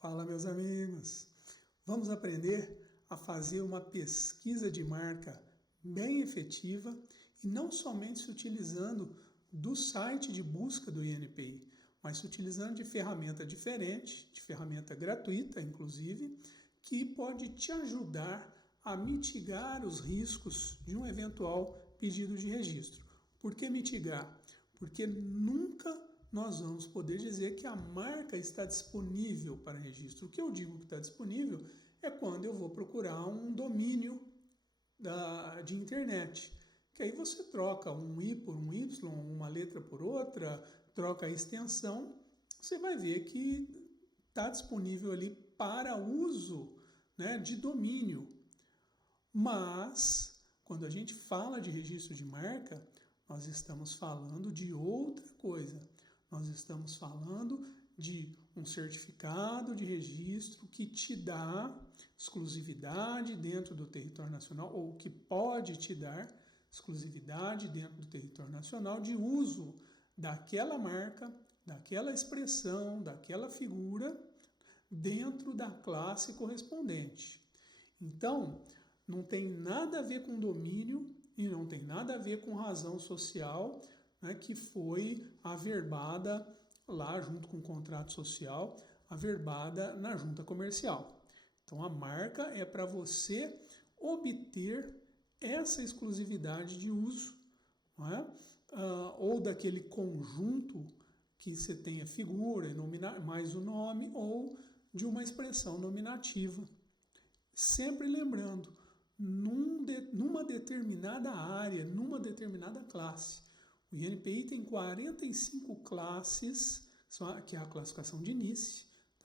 Fala, meus amigos! Vamos aprender a fazer uma pesquisa de marca bem efetiva e não somente se utilizando do site de busca do INPI, mas se utilizando de ferramenta diferente, de ferramenta gratuita, inclusive, que pode te ajudar a mitigar os riscos de um eventual pedido de registro. Por que mitigar? Porque nunca nós vamos poder dizer que a marca está disponível para registro. O que eu digo que está disponível é quando eu vou procurar um domínio de internet, que aí você troca um I por um Y, uma letra por outra, troca a extensão, você vai ver que está disponível ali para uso, né, de domínio. Mas, quando a gente fala de registro de marca, nós estamos falando de outra coisa. Nós estamos falando de um certificado de registro que te dá exclusividade dentro do território nacional, ou que pode te dar exclusividade dentro do território nacional de uso daquela marca, daquela expressão, daquela figura dentro da classe correspondente. Então, não tem nada a ver com domínio e não tem nada a ver com razão social, né, que foi averbada lá junto com o contrato social, averbada na junta comercial. Então a marca é para você obter essa exclusividade de uso, não é? Ou daquele conjunto que você tem a figura, mais o nome, ou de uma expressão nominativa. Sempre lembrando, numa determinada área, numa determinada classe. O INPI tem 45 classes, que é a classificação de Nice,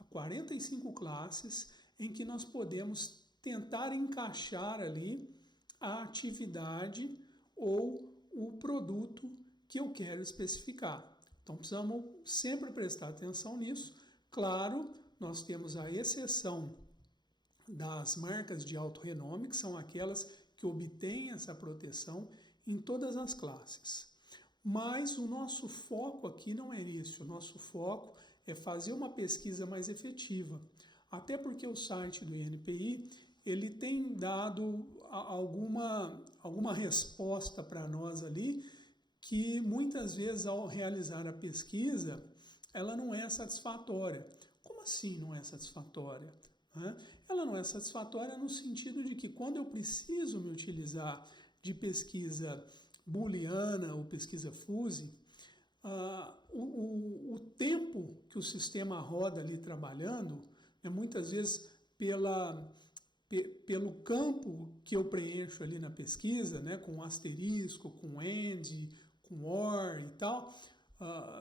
45 classes em que nós podemos tentar encaixar ali a atividade ou o produto que eu quero especificar. Então precisamos sempre prestar atenção nisso. Claro, nós temos a exceção das marcas de alto renome, que são aquelas que obtêm essa proteção em todas as classes. Mas o nosso foco aqui não é isso, o nosso foco é fazer uma pesquisa mais efetiva. Até porque o site do INPI, ele tem dado alguma resposta para nós ali, que muitas vezes ao realizar a pesquisa, ela não é satisfatória. Como assim não é satisfatória? Ela não é satisfatória no sentido de que quando eu preciso me utilizar de pesquisa booleana ou pesquisa fuzzy, o tempo que o sistema roda ali trabalhando, muitas vezes pelo campo que eu preencho ali na pesquisa, né, com asterisco, com AND, com OR e tal,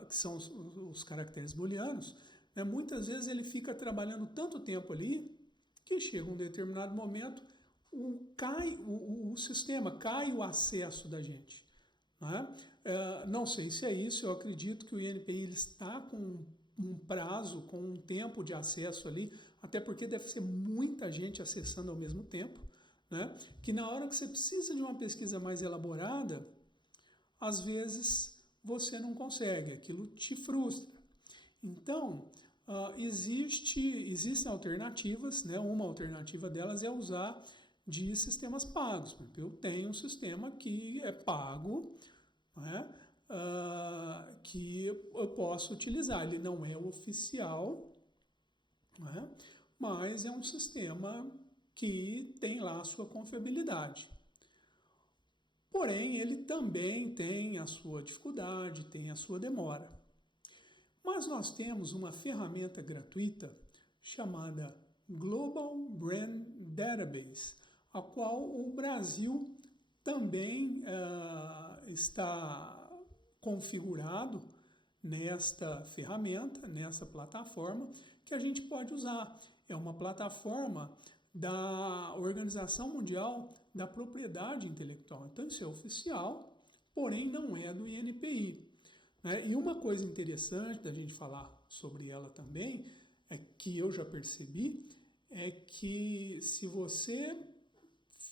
que são os caracteres booleanos, muitas vezes ele fica trabalhando tanto tempo ali que chega um determinado momento o sistema, cai o acesso da gente. Não sei se é isso, eu acredito que o INPI ele está com um prazo, com um tempo de acesso ali, até porque deve ser muita gente acessando ao mesmo tempo, que na hora que você precisa de uma pesquisa mais elaborada, às vezes você não consegue, aquilo te frustra. Então, existem alternativas, uma alternativa delas é usar de sistemas pagos, porque eu tenho um sistema que é pago, que eu posso utilizar. Ele não é oficial, mas é um sistema que tem lá a sua confiabilidade. Porém, ele também tem a sua dificuldade, tem a sua demora. Mas nós temos uma ferramenta gratuita chamada Global Brand Database, a qual o Brasil também está configurado nesta ferramenta, nessa plataforma, que a gente pode usar. É uma plataforma da Organização Mundial da Propriedade Intelectual. Então isso é oficial, porém não é do INPI. E uma coisa interessante da gente falar sobre ela também, é que eu já percebi, é que se você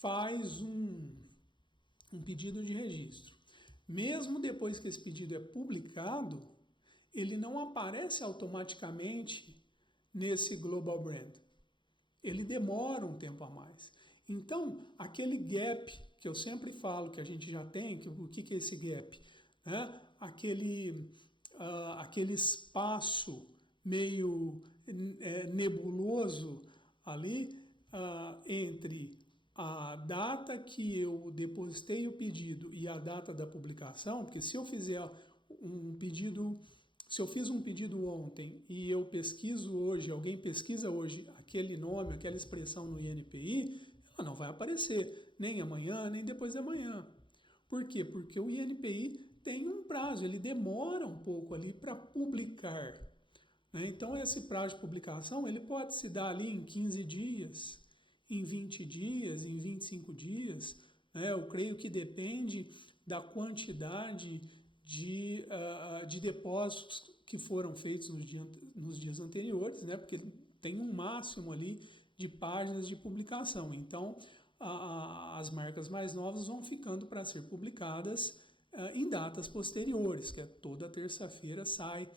faz um pedido de registro, mesmo depois que esse pedido é publicado, ele não aparece automaticamente nesse global brand? Ele demora um tempo a mais. Então, aquele gap que eu sempre falo que a gente já tem, o que é esse gap? Né? Aquele espaço meio nebuloso ali entre a data que eu depositei o pedido e a data da publicação, porque se eu fizer um pedido, se eu fiz um pedido ontem e eu pesquiso hoje, alguém pesquisa hoje aquele nome, aquela expressão no INPI, ela não vai aparecer nem amanhã, nem depois de amanhã. Por quê? Porque o INPI tem um prazo, ele demora um pouco ali para publicar. Né? Então, esse prazo de publicação ele pode se dar ali em 15 dias, em 20 dias, em 25 dias. Né? Eu creio que depende da quantidade de depósitos que foram feitos nos dias anteriores, né? Porque tem um máximo ali de páginas de publicação. Então, as marcas mais novas vão ficando para ser publicadas em datas posteriores, que é toda terça-feira sai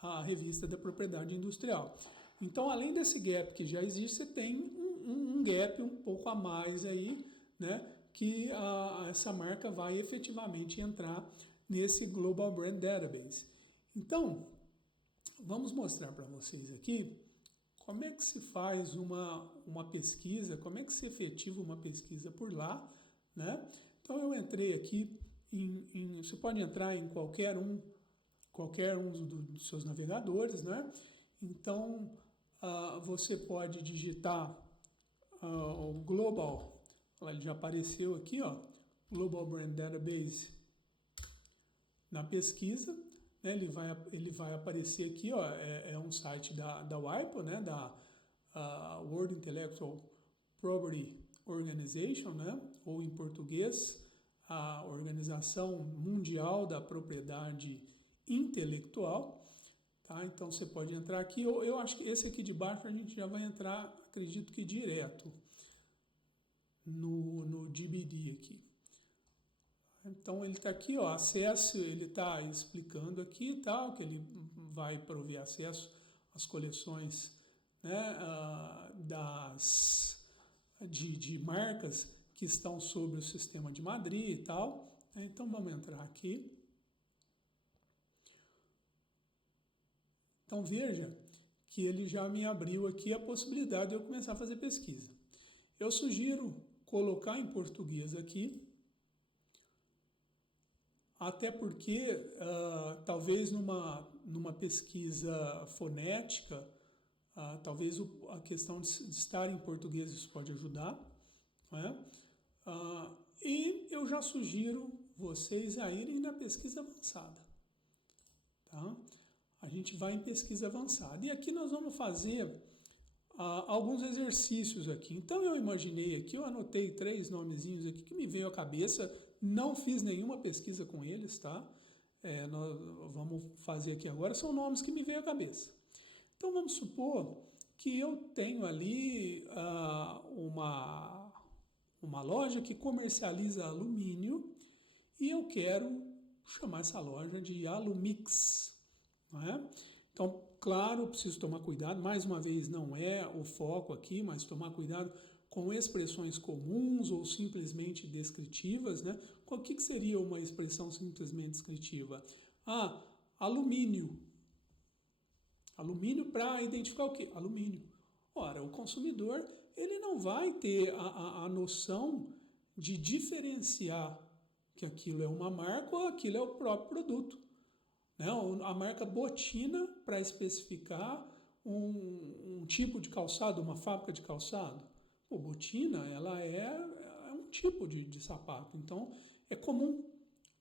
a revista da propriedade industrial. Então, além desse gap que já existe, você tem um gap um pouco a mais aí, né, que essa marca vai efetivamente entrar nesse Global Brand Database. Então, vamos mostrar para vocês aqui como é que se faz uma pesquisa, como é que se efetiva uma pesquisa por lá, né? Então, eu entrei aqui, você pode entrar em qualquer um dos seus navegadores, né? Então, você pode digitar o Global, ele já apareceu aqui, ó, Global Brand Database na pesquisa, né? Ele vai aparecer aqui, ó, é um site da WIPO, né? Da World Intellectual Property Organization, né? Ou em português, a Organização Mundial da Propriedade Intelectual. Tá? Então, você pode entrar aqui. Eu acho que esse aqui de baixo a gente já vai entrar, acredito que direto, no DBD aqui. Então, ele está aqui, ó, acesso, ele está explicando aqui e tal, que ele vai prover acesso às coleções, né, de marcas que estão sobre o sistema de Madrid e tal. Então, vamos entrar aqui. Então, veja que ele já me abriu aqui a possibilidade de eu começar a fazer pesquisa. Eu sugiro colocar em português aqui, até porque talvez numa pesquisa fonética, talvez a questão de estar em português isso pode ajudar. Não é? E eu já sugiro vocês a irem na pesquisa avançada. Tá? A gente vai em pesquisa avançada. E aqui nós vamos fazer alguns exercícios aqui. Então eu imaginei aqui, eu anotei 3 nomezinhos aqui que me veio à cabeça. Não fiz nenhuma pesquisa com eles, tá? Nós vamos fazer aqui agora, são nomes que me veio à cabeça. Então vamos supor que eu tenho ali uma loja que comercializa alumínio e eu quero chamar essa loja de Alumix. Não é? Então, claro, preciso tomar cuidado, mais uma vez não é o foco aqui, mas tomar cuidado com expressões comuns ou simplesmente descritivas, né? O que seria uma expressão simplesmente descritiva? Alumínio. Alumínio para identificar o quê? Alumínio. Ora, o consumidor ele não vai ter a noção de diferenciar que aquilo é uma marca ou aquilo é o próprio produto. Né? A marca Botina para especificar um tipo de calçado, uma fábrica de calçado. Pô, Botina, ela é um tipo de sapato, então é comum.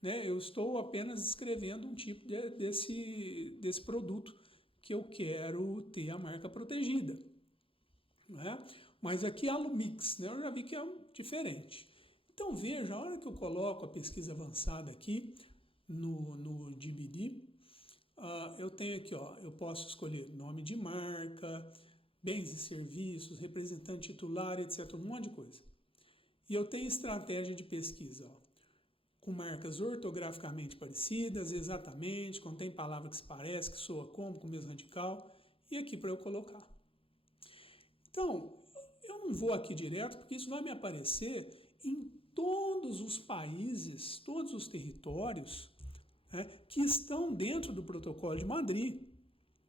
Né? Eu estou apenas descrevendo um tipo desse produto que eu quero ter a marca protegida. Né? Mas aqui a Alumix, né? Eu já vi que é diferente. Então veja, a hora que eu coloco a pesquisa avançada aqui no DBD, eu tenho aqui, ó, eu posso escolher nome de marca, bens e serviços, representante titular, etc, um monte de coisa. E eu tenho estratégia de pesquisa, ó, com marcas ortograficamente parecidas, exatamente, contém palavra que se parece, que soa como, com o mesmo radical, e aqui para eu colocar. Então, eu não vou aqui direto, porque isso vai me aparecer em todos os países, todos os territórios, né, que estão dentro do Protocolo de Madrid.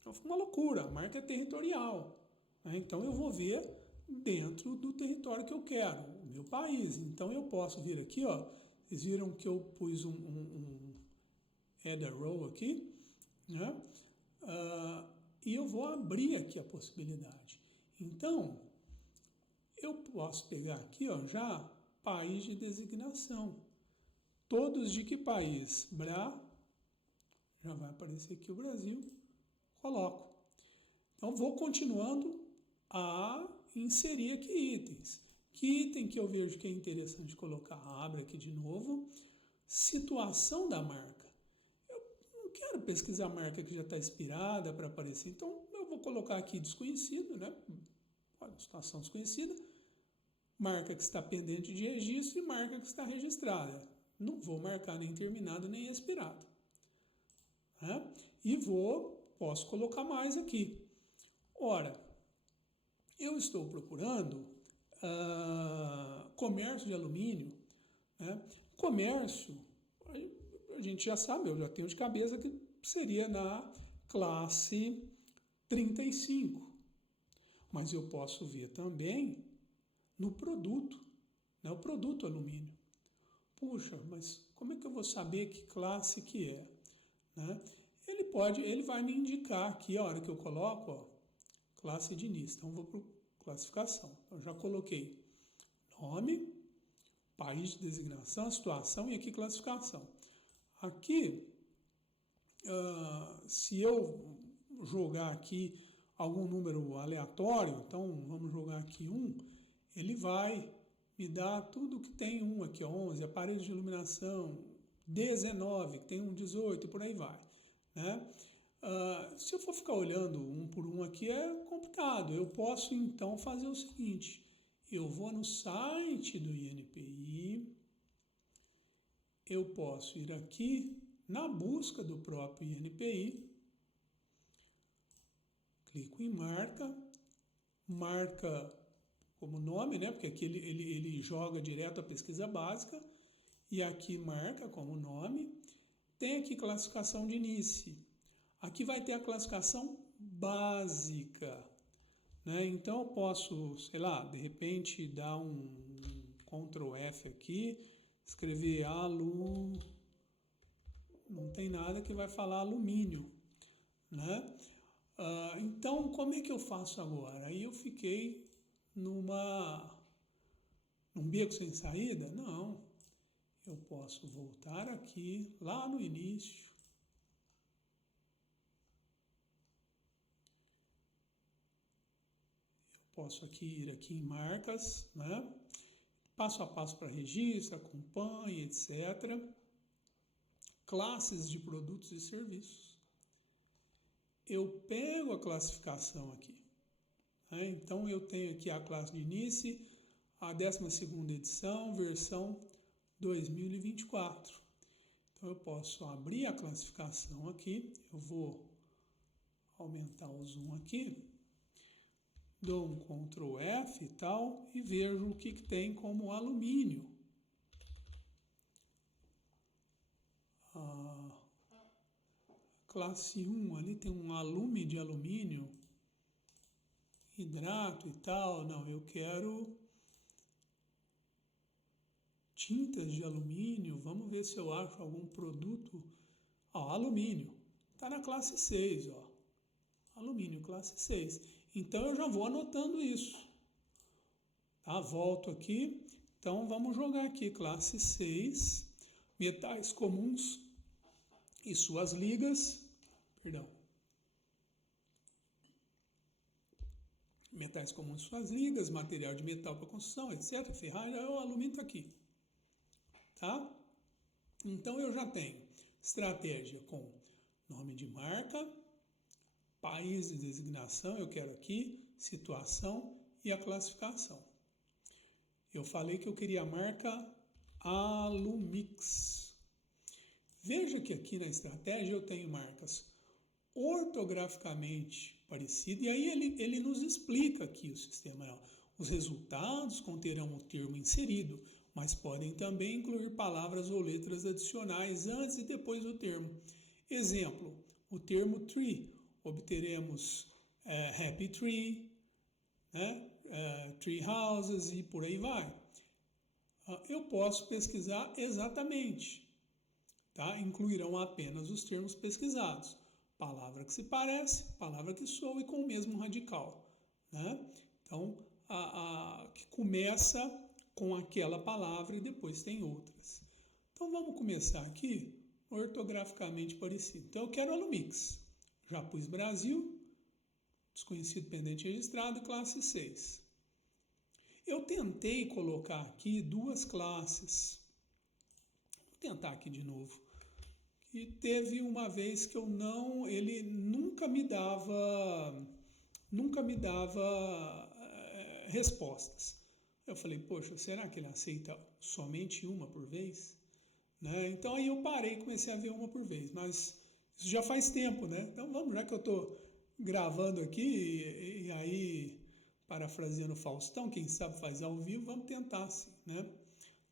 Então, foi uma loucura, a marca é territorial. Né? Então, eu vou ver dentro do território que eu quero, o meu país. Então, eu posso vir aqui, ó, vocês viram que eu pus um header row aqui, né? E eu vou abrir aqui a possibilidade. Então, eu posso pegar aqui, ó, já país de designação. Todos de que país? Já vai aparecer aqui o Brasil. Coloco. Então, vou continuando a inserir aqui itens. Que item que eu vejo que é interessante colocar? Abre aqui de novo. Situação da marca. Eu não quero pesquisar a marca que já está expirada para aparecer. Então, eu vou colocar aqui desconhecido, né? Situação desconhecida. Marca que está pendente de registro e marca que está registrada. Não vou marcar nem terminado nem expirado. Né? E posso colocar mais aqui. Ora, eu estou procurando comércio de alumínio. Né? Comércio, a gente já sabe, eu já tenho de cabeça que seria na classe 35. Mas eu posso ver também no produto, né? O produto alumínio. Puxa, mas como é que eu vou saber que classe que é? Né? Ele vai me indicar aqui, a hora que eu coloco, ó, classe de início. Então, eu vou para classificação. Então, já coloquei nome, país de designação, situação e aqui classificação. Aqui, se eu jogar aqui algum número aleatório, então vamos jogar aqui 1, ele vai me dar tudo que tem 1 aqui, 11, aparelhos de iluminação, 19, que tem um 18 e por aí vai. Né? Se eu for ficar olhando um por um aqui é complicado. Eu posso então fazer o seguinte, eu vou no site do INPI, eu posso ir aqui na busca do próprio INPI, clico em marca como nome, né? Porque aqui ele joga direto a pesquisa básica, e aqui marca como nome. Tem aqui classificação de início. Aqui vai ter a classificação básica. Né? Então eu posso, sei lá, de repente dar um Ctrl F aqui, escrever não tem nada que vai falar alumínio. Né? Então, como é que eu faço agora? Aí eu fiquei num beco sem saída? Não. Eu posso voltar aqui, lá no início. Eu posso ir aqui em marcas, né? Passo a passo para registro, acompanhe, etc. Classes de produtos e serviços. Eu pego a classificação aqui. Né? Então, eu tenho aqui a classe de início, a 12ª edição, versão 2024. Então, eu posso abrir a classificação aqui. Eu vou aumentar o zoom aqui. Dou um Ctrl F e tal, e vejo o que tem como alumínio. Classe 1, ali tem um alume de alumínio, hidrato e tal. Não, eu quero tintas de alumínio. Vamos ver se eu acho algum produto. Alumínio. Está na classe 6, ó. Alumínio, classe 6. Então, eu já vou anotando isso. Tá? Volto aqui. Então, vamos jogar aqui, classe 6, metais comuns e suas ligas. Perdão. Metais comuns e suas ligas, material de metal para construção, etc. Ferragem, o alumínio está aqui. Tá? Então, eu já tenho estratégia com nome de marca, país de designação, eu quero aqui, situação e a classificação. Eu falei que eu queria a marca Alumix. Veja que aqui na estratégia eu tenho marcas ortograficamente parecido, e aí ele nos explica aqui o sistema. Os resultados conterão o termo inserido, mas podem também incluir palavras ou letras adicionais antes e depois do termo. Exemplo, o termo tree, obteremos happy tree, né? Tree houses e por aí vai. Eu posso pesquisar exatamente, tá? Incluirão apenas os termos pesquisados. Palavra que se parece, palavra que soa e com o mesmo radical, né? Então, que começa com aquela palavra e depois tem outras. Então, vamos começar aqui ortograficamente parecido. Então, eu quero Alumix. Já pus Brasil, desconhecido pendente registrado, classe 6. Eu tentei colocar aqui duas classes. Vou tentar aqui de novo. E teve uma vez que ele nunca me dava respostas. Eu falei, poxa, será que ele aceita somente uma por vez? Né? Então aí eu parei e comecei a ver uma por vez, mas isso já faz tempo, né? Então vamos, já que eu estou gravando aqui e aí parafraseando Faustão, quem sabe faz ao vivo, vamos tentar assim, né?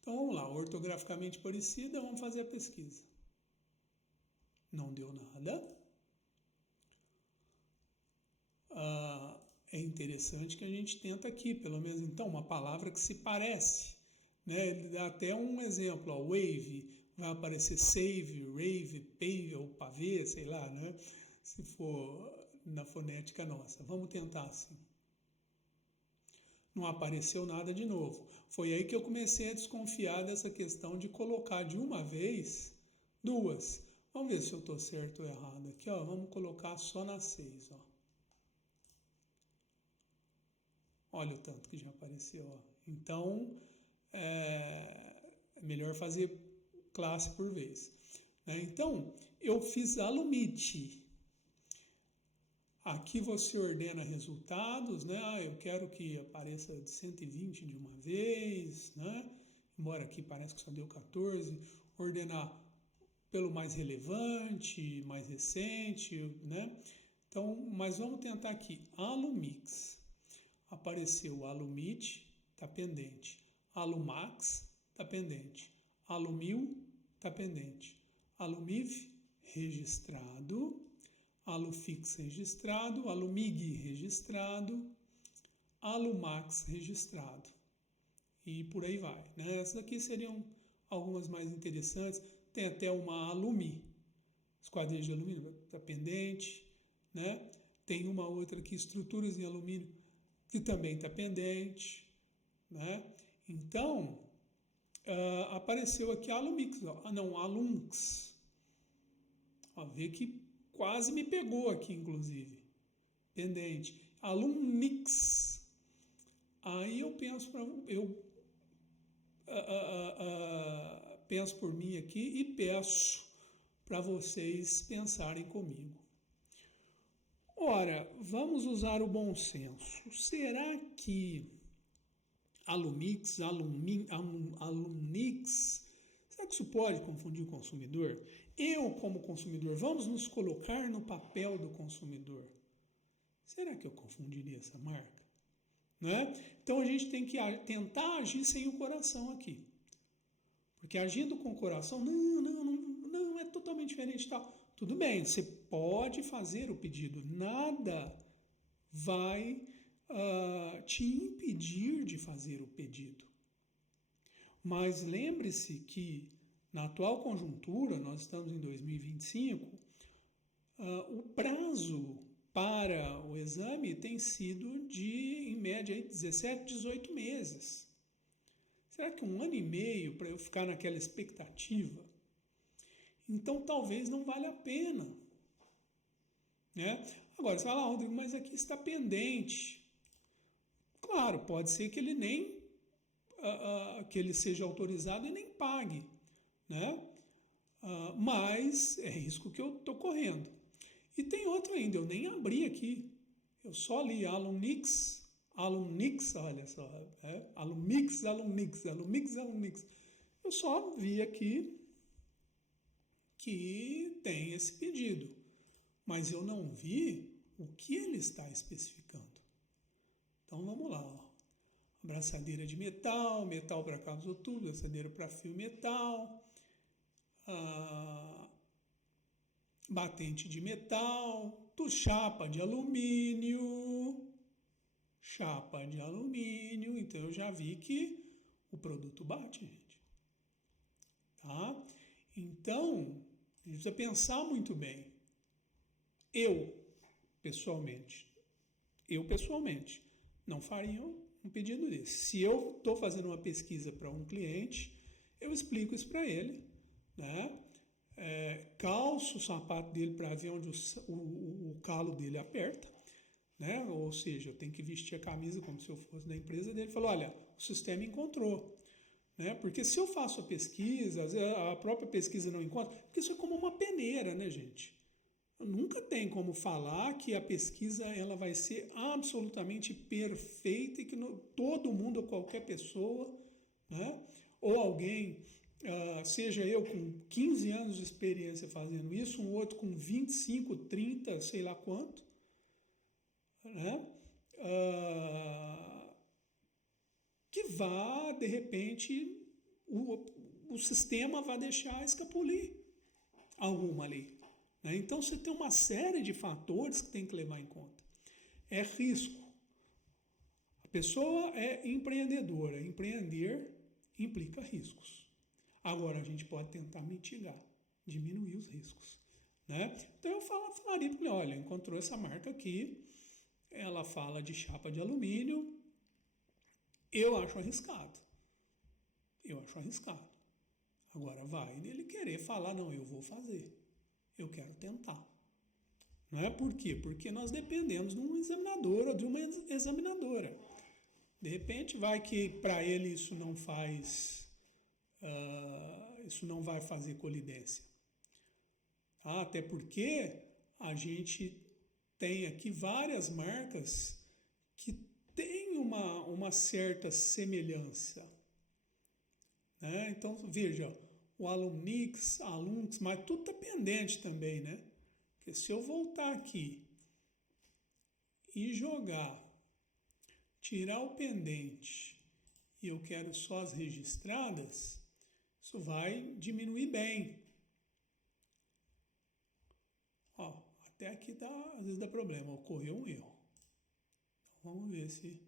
Então vamos lá, ortograficamente parecida, vamos fazer a pesquisa. Não deu nada. É interessante que a gente tenta aqui, pelo menos então, uma palavra que se parece, né? Ele dá até um exemplo, ó, wave, vai aparecer save, rave, pave ou pavê, sei lá, né? Se for na fonética nossa. Vamos tentar assim. Não apareceu nada de novo. Foi aí que eu comecei a desconfiar dessa questão de colocar de uma vez duas. Vamos ver se eu estou certo ou errado aqui, ó. Vamos colocar só na 6, ó. Olha o tanto que já apareceu, ó. Então, é melhor fazer classe por vez. Então, eu fiz Alumite. Aqui você ordena resultados, né? Eu quero que apareça de 120 de uma vez, né? Embora aqui parece que só deu 14. Ordenar pelo mais relevante, mais recente, né? Então, mas vamos tentar aqui. Alumix. Apareceu Alumite, está pendente. Alumax, está pendente. Alumil, está pendente. Alumiv, registrado. Alufix, registrado. Alumig, registrado. Alumax, registrado. E por aí vai, né? Essas aqui seriam algumas mais interessantes. Tem até uma Alumi, esquadrilha de alumínio, está pendente, né? Tem uma outra aqui, estruturas em alumínio, que também está pendente, né? Então, apareceu aqui Alumix, Alunx. Vê que quase me pegou aqui, inclusive. Pendente. Alumnix. Aí eu penso penso por mim aqui e peço para vocês pensarem comigo. Ora, vamos usar o bom senso. Será que Alumix, Alumnix, será que isso pode confundir o consumidor? Eu, como consumidor, vamos nos colocar no papel do consumidor. Será que eu confundiria essa marca? Né? Então a gente tem que tentar agir sem o coração aqui. Porque agindo com o coração, não, é totalmente diferente. Tal. Tudo bem, você pode fazer o pedido, nada vai te impedir de fazer o pedido. Mas lembre-se que na atual conjuntura, nós estamos em 2025, o prazo para o exame tem sido de, em média, 17, 18 meses. Será que 1 ano e meio para eu ficar naquela expectativa? Então, talvez não valha a pena. Né? Agora, você fala, Rodrigo, mas aqui está pendente. Claro, pode ser que ele nem que ele seja autorizado e nem pague. Né? Mas é risco que eu estou correndo. E tem outro ainda, eu nem abri aqui. Eu só li Alumnix, olha só. Alumix. Eu só vi aqui que tem esse pedido. Mas eu não vi o que ele está especificando. Então vamos lá, ó. Abraçadeira de metal, metal para cabos ou tubo, abraçadeira para fio metal, batente de metal, chapa de alumínio, então eu já vi que o produto bate, gente. Tá? Então, a gente precisa pensar muito bem. Eu, pessoalmente, não faria um pedido desse. Se eu estou fazendo uma pesquisa para um cliente, eu explico isso para ele, né? Calço o sapato dele para ver onde o calo dele aperta, né? Ou seja, eu tenho que vestir a camisa como se eu fosse da empresa dele. Falou, olha, o sistema encontrou, né? Porque se eu faço a pesquisa, às vezes a própria pesquisa não encontra, porque isso é como uma peneira, né, gente? Nunca tem como falar que a pesquisa ela vai ser absolutamente perfeita e que todo mundo ou qualquer pessoa, né, ou alguém, seja eu com 15 anos de experiência fazendo isso, um outro com 25, 30, sei lá quanto, né, que vá, de repente, o sistema vai deixar escapulir alguma lei. Então, você tem uma série de fatores que tem que levar em conta. É risco. A pessoa é empreendedora. Empreender implica riscos. Agora, a gente pode tentar mitigar, diminuir os riscos. Né? Então, eu falaria para ele, olha, encontrou essa marca aqui, ela fala de chapa de alumínio, eu acho arriscado. Agora, vai ele querer falar, não, eu vou fazer. Eu quero tentar. Não é por quê? Porque nós dependemos de um examinador ou de uma examinadora. De repente vai que para ele isso não vai fazer colidência. Até porque a gente tem aqui várias marcas que têm uma certa semelhança. Né? Então, veja, o Alumnix, mas tudo está pendente também, né? Porque se eu voltar aqui e tirar o pendente e eu quero só as registradas, isso vai diminuir bem. Ó, até aqui às vezes dá problema, ocorreu um erro. Então, vamos ver se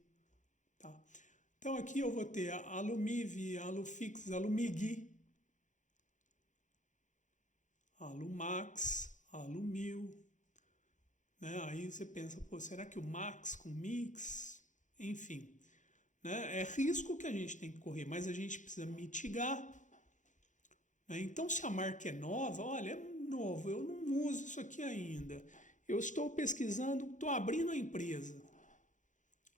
tá. Então aqui eu vou ter a Alumiv, Alufix, Alumig, Alumax, Alumil, né? Aí você pensa, pô, será que o Max com Mix? Enfim, né? É risco que a gente tem que correr, mas a gente precisa mitigar. Né? Então, se a marca é nova, olha, é novo, eu não uso isso aqui ainda. Eu estou pesquisando, estou abrindo a empresa.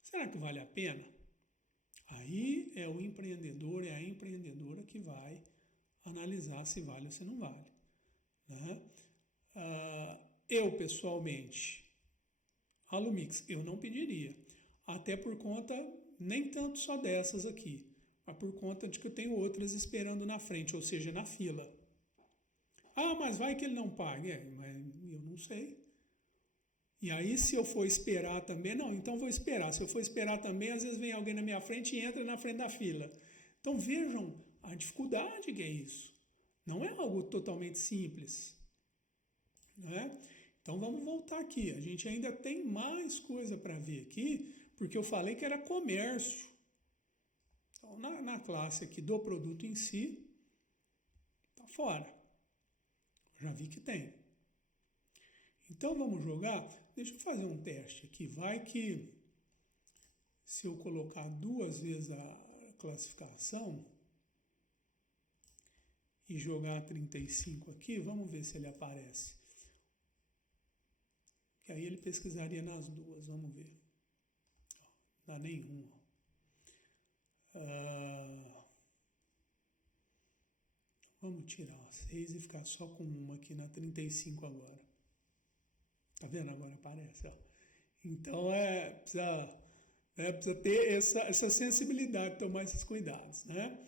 Será que vale a pena? Aí é o empreendedor, é a empreendedora que vai analisar se vale ou se não vale. Né? Eu, pessoalmente, Alumix, eu não pediria. Até por conta, nem tanto só dessas aqui, mas por conta de que eu tenho outras esperando na frente, ou seja, na fila. Ah, mas vai que ele não pague. Mas eu não sei. E aí, se eu for esperar também, não, então vou esperar. Se eu for esperar também, às vezes vem alguém na minha frente e entra na frente da fila. Então vejam a dificuldade que é isso. Não é algo totalmente simples. Né? Então vamos voltar aqui. A gente ainda tem mais coisa para ver aqui, porque eu falei que era comércio. Então, na classe aqui do produto em si, está fora. Já vi que tem. Então vamos jogar. Deixa eu fazer um teste aqui. Vai que se eu colocar 2 vezes a classificação e jogar 35 aqui, vamos ver se ele aparece. Que aí ele pesquisaria nas duas, vamos ver. Não dá nenhum. Vamos tirar 6 e ficar só com uma aqui na 35 agora. Tá vendo? Agora aparece. Ó. Então precisa ter essa sensibilidade, tomar esses cuidados, né?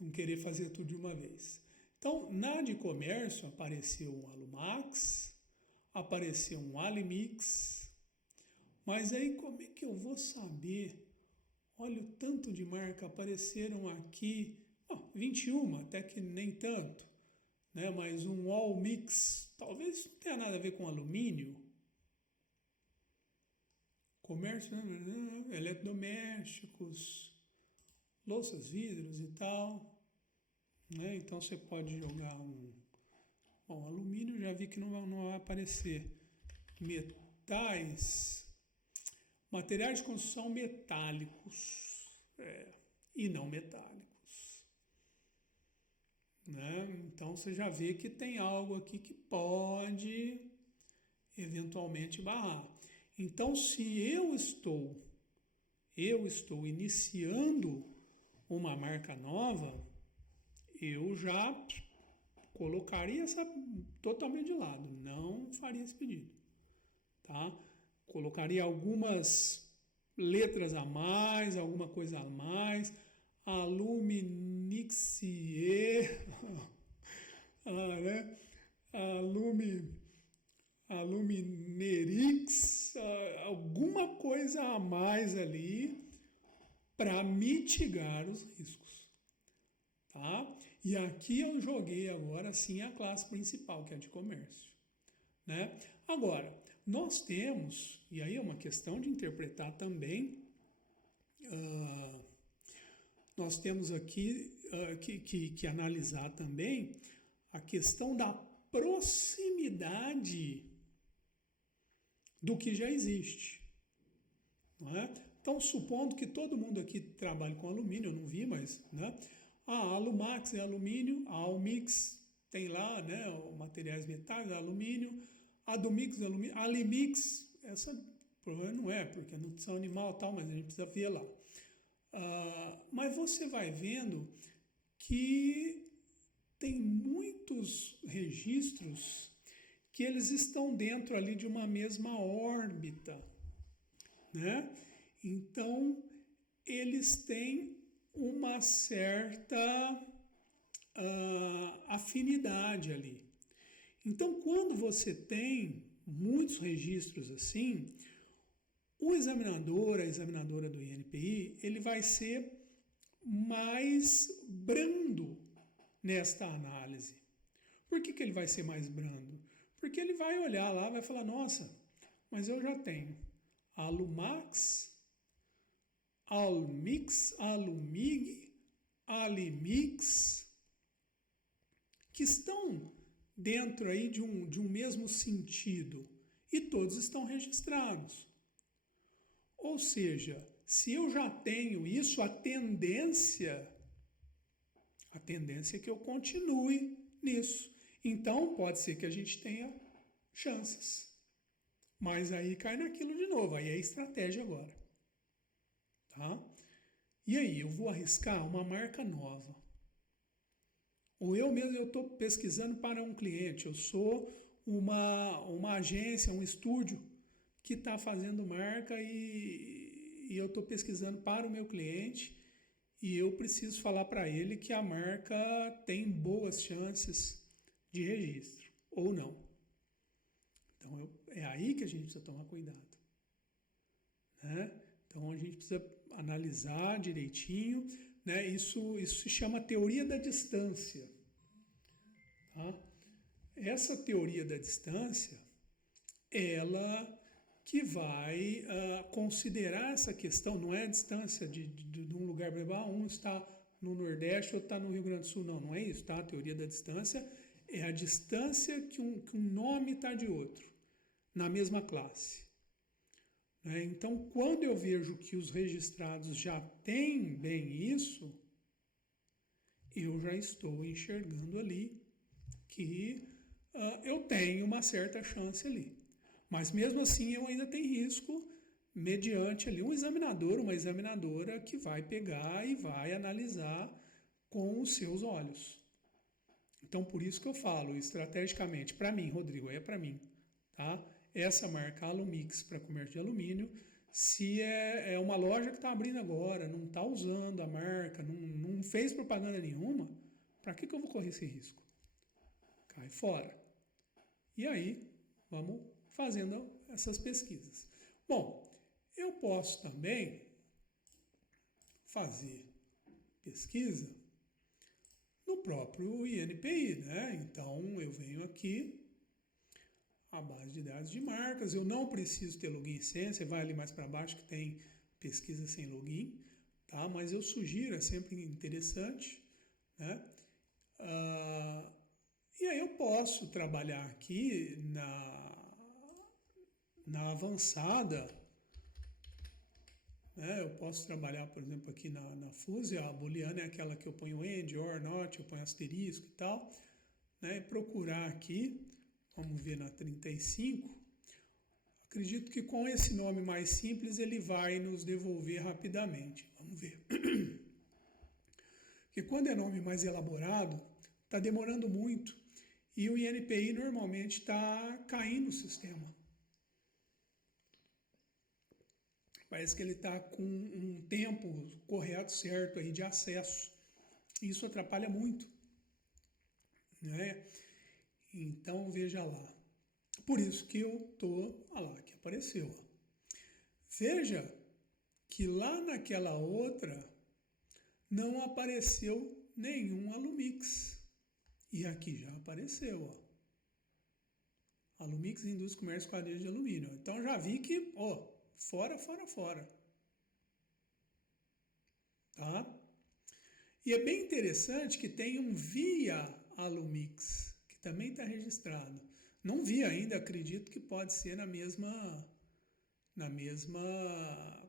Não querer fazer tudo de uma vez. Então, na de comércio apareceu um Alumax, apareceu um Alimix, Mas aí como é que eu vou saber? Olha o tanto de marca apareceram aqui. 21, até que nem tanto, né? Mas um all mix, talvez não tenha nada a ver com alumínio. Comércio, né? Eletrodomésticos, louças, vidros e tal, né? Então você pode jogar um... Bom, alumínio já vi que não vai aparecer. Metais, materiais de construção metálicos, e não metálicos, né? Então você já vê que tem algo aqui que pode eventualmente barrar. Então, se eu estou iniciando uma marca nova, eu já colocaria essa totalmente de lado, não faria esse pedido, tá? Colocaria algumas letras a mais, alguma coisa a mais, Aluminixie, né? Aluminerix, alguma coisa a mais ali para mitigar os riscos, tá? E aqui eu joguei agora sim a classe principal, que é a de comércio, né? Agora, nós temos, e aí é uma questão de interpretar também, nós temos aqui que analisar também a questão da proximidade do que já existe, não é? Então, supondo que todo mundo aqui trabalhe com alumínio, eu não vi, mas, né? A Alumax é alumínio, a Almix tem lá, né, materiais metálicos, alumínio, a Dumix é alumínio, a Alimix, essa problema não é, porque é nutrição animal e tal, mas a gente precisa ver lá. Mas você vai vendo que tem muitos registros que eles estão dentro ali de uma mesma órbita, né? Então, eles têm uma certa afinidade ali. Então, quando você tem muitos registros assim, o examinador, a examinadora do INPI, ele vai ser mais brando nesta análise. Por que ele vai ser mais brando? Porque ele vai olhar lá, vai falar, nossa, mas eu já tenho Alumax, Almix, Alumig, Alimix, que estão dentro aí de um mesmo sentido e todos estão registrados. Ou seja, se eu já tenho isso, a tendência é que eu continue nisso. Então, pode ser que a gente tenha chances. Mas aí cai naquilo de novo, aí é estratégia agora. Tá? E aí, eu vou arriscar uma marca nova. Ou eu mesmo estou pesquisando para um cliente, eu sou uma agência, um estúdio que está fazendo marca e eu estou pesquisando para o meu cliente e eu preciso falar para ele que a marca tem boas chances de registro, ou não. Então, é aí que a gente precisa tomar cuidado, né? Então, a gente precisa analisar direitinho, né? Isso se chama teoria da distância. Tá? Essa teoria da distância, ela que vai considerar essa questão, não é a distância de um lugar para um está no Nordeste ou está no Rio Grande do Sul, não é isso, tá? A teoria da distância é a distância que um nome está de outro, na mesma classe. Né? Então, quando eu vejo que os registrados já têm bem isso, eu já estou enxergando ali que eu tenho uma certa chance ali. Mas mesmo assim eu ainda tenho risco mediante ali um examinador, uma examinadora que vai pegar e vai analisar com os seus olhos. Então por isso que eu falo estrategicamente, para mim, Rodrigo, é para mim, tá? Essa marca Alumix para comércio de alumínio, se é uma loja que está abrindo agora, não está usando a marca, não fez propaganda nenhuma, para que eu vou correr esse risco? Cai fora. E aí, vamos fazendo essas pesquisas. Bom, posso também fazer pesquisa no próprio INPI, né? Então, eu venho aqui, a base de dados de marcas, eu não preciso ter login e senha, você vai ali mais para baixo que tem pesquisa sem login, tá? Mas eu sugiro, é sempre interessante, né? E aí eu posso trabalhar aqui na avançada, né? Eu posso trabalhar, por exemplo, aqui na fuse, a booleana é aquela que eu ponho and, or, not, eu ponho asterisco e tal, né? E procurar aqui, vamos ver na 35, acredito que com esse nome mais simples ele vai nos devolver rapidamente, vamos ver. Porque quando é nome mais elaborado, está demorando muito e o INPI normalmente está caindo o sistema. Parece que ele está com um tempo correto, certo, aí de acesso. Isso atrapalha muito, né? Então, veja lá. Por isso que eu estou... Olha lá, que apareceu. Ó. Veja que lá naquela outra não apareceu nenhum Alumix. E aqui já apareceu, ó. Alumix induz comércio com quadrilha de alumínio. Então, já vi que, ó, fora, fora, fora. Tá? E é bem interessante que tem um via Alumix, que também está registrado. Não vi ainda, acredito que pode ser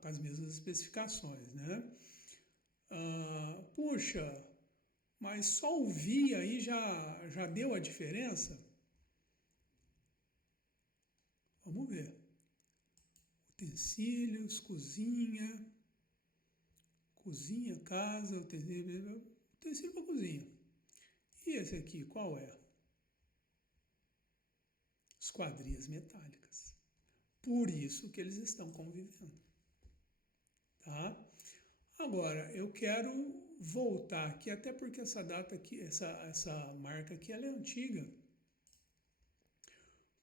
com as mesmas especificações, né? Puxa, mas só o via aí já deu a diferença? Vamos ver. Utensílios, cozinha, casa, utensílio para cozinha. E esse aqui, qual é? Esquadrias metálicas. Por isso que eles estão convivendo. Tá? Agora, eu quero voltar aqui, até porque essa data aqui, essa marca aqui, ela é antiga.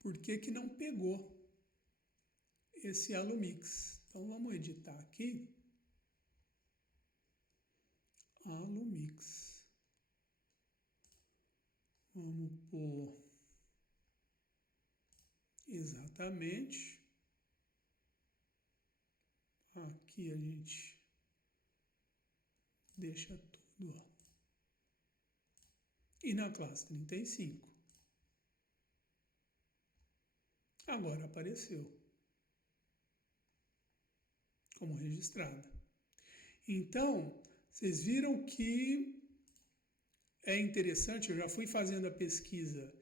Por que não pegou esse Alumix? Então, vamos editar aqui. Alumix. Vamos pôr exatamente. Aqui a gente deixa tudo, ó. E na classe 35. Agora apareceu como registrada. Então, vocês viram que é interessante, eu já fui fazendo a pesquisa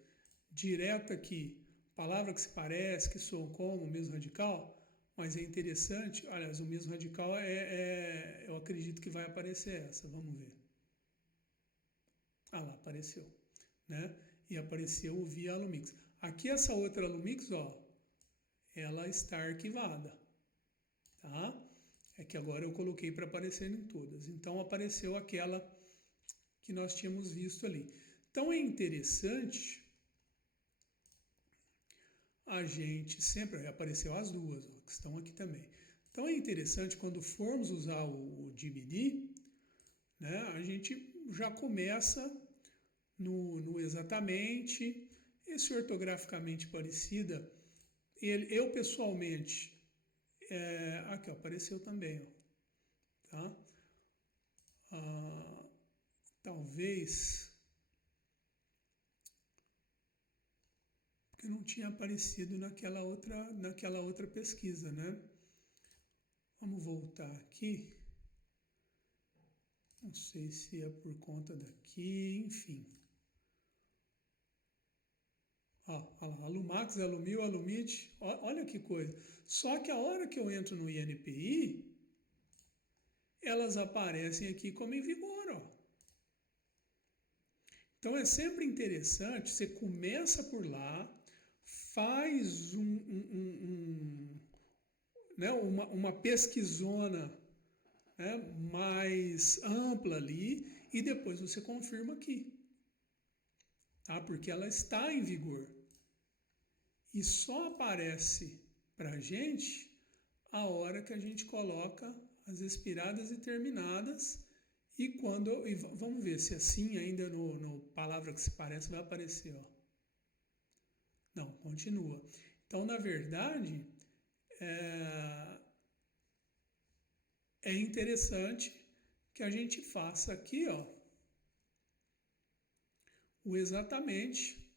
direta aqui, palavra que se parece, que soam como, o mesmo radical, mas é interessante, aliás, o mesmo radical eu acredito que vai aparecer essa, vamos ver. Ah lá, apareceu, né? E apareceu o via Alumix. Aqui essa outra Alumix, ó, ela está arquivada, tá? É que agora eu coloquei para aparecer em todas. Então apareceu aquela que nós tínhamos visto ali. Então é interessante a gente sempre... Apareceu as duas, ó, que estão aqui também. Então é interessante quando formos usar o DBD, né, a gente já começa no exatamente, esse ortograficamente parecida. Eu pessoalmente... aqui, ó, apareceu também, ó, tá? Talvez porque não tinha aparecido naquela outra pesquisa, né? Vamos voltar aqui. Não sei se é por conta daqui, enfim. Ó, olha lá, Alumax, Alumil, Alumit, olha que coisa. Só que a hora que eu entro no INPI, elas aparecem aqui como em vigor, ó. Então é sempre interessante, você começa por lá, faz né, uma pesquisona, né, mais ampla ali e depois você confirma aqui, tá? Porque ela está em vigor e só aparece para a gente a hora que a gente coloca as expiradas e terminadas. E quando vamos ver se assim ainda no palavra que se parece vai aparecer, ó. Não, continua. Então, na verdade, é interessante que a gente faça aqui, ó, o exatamente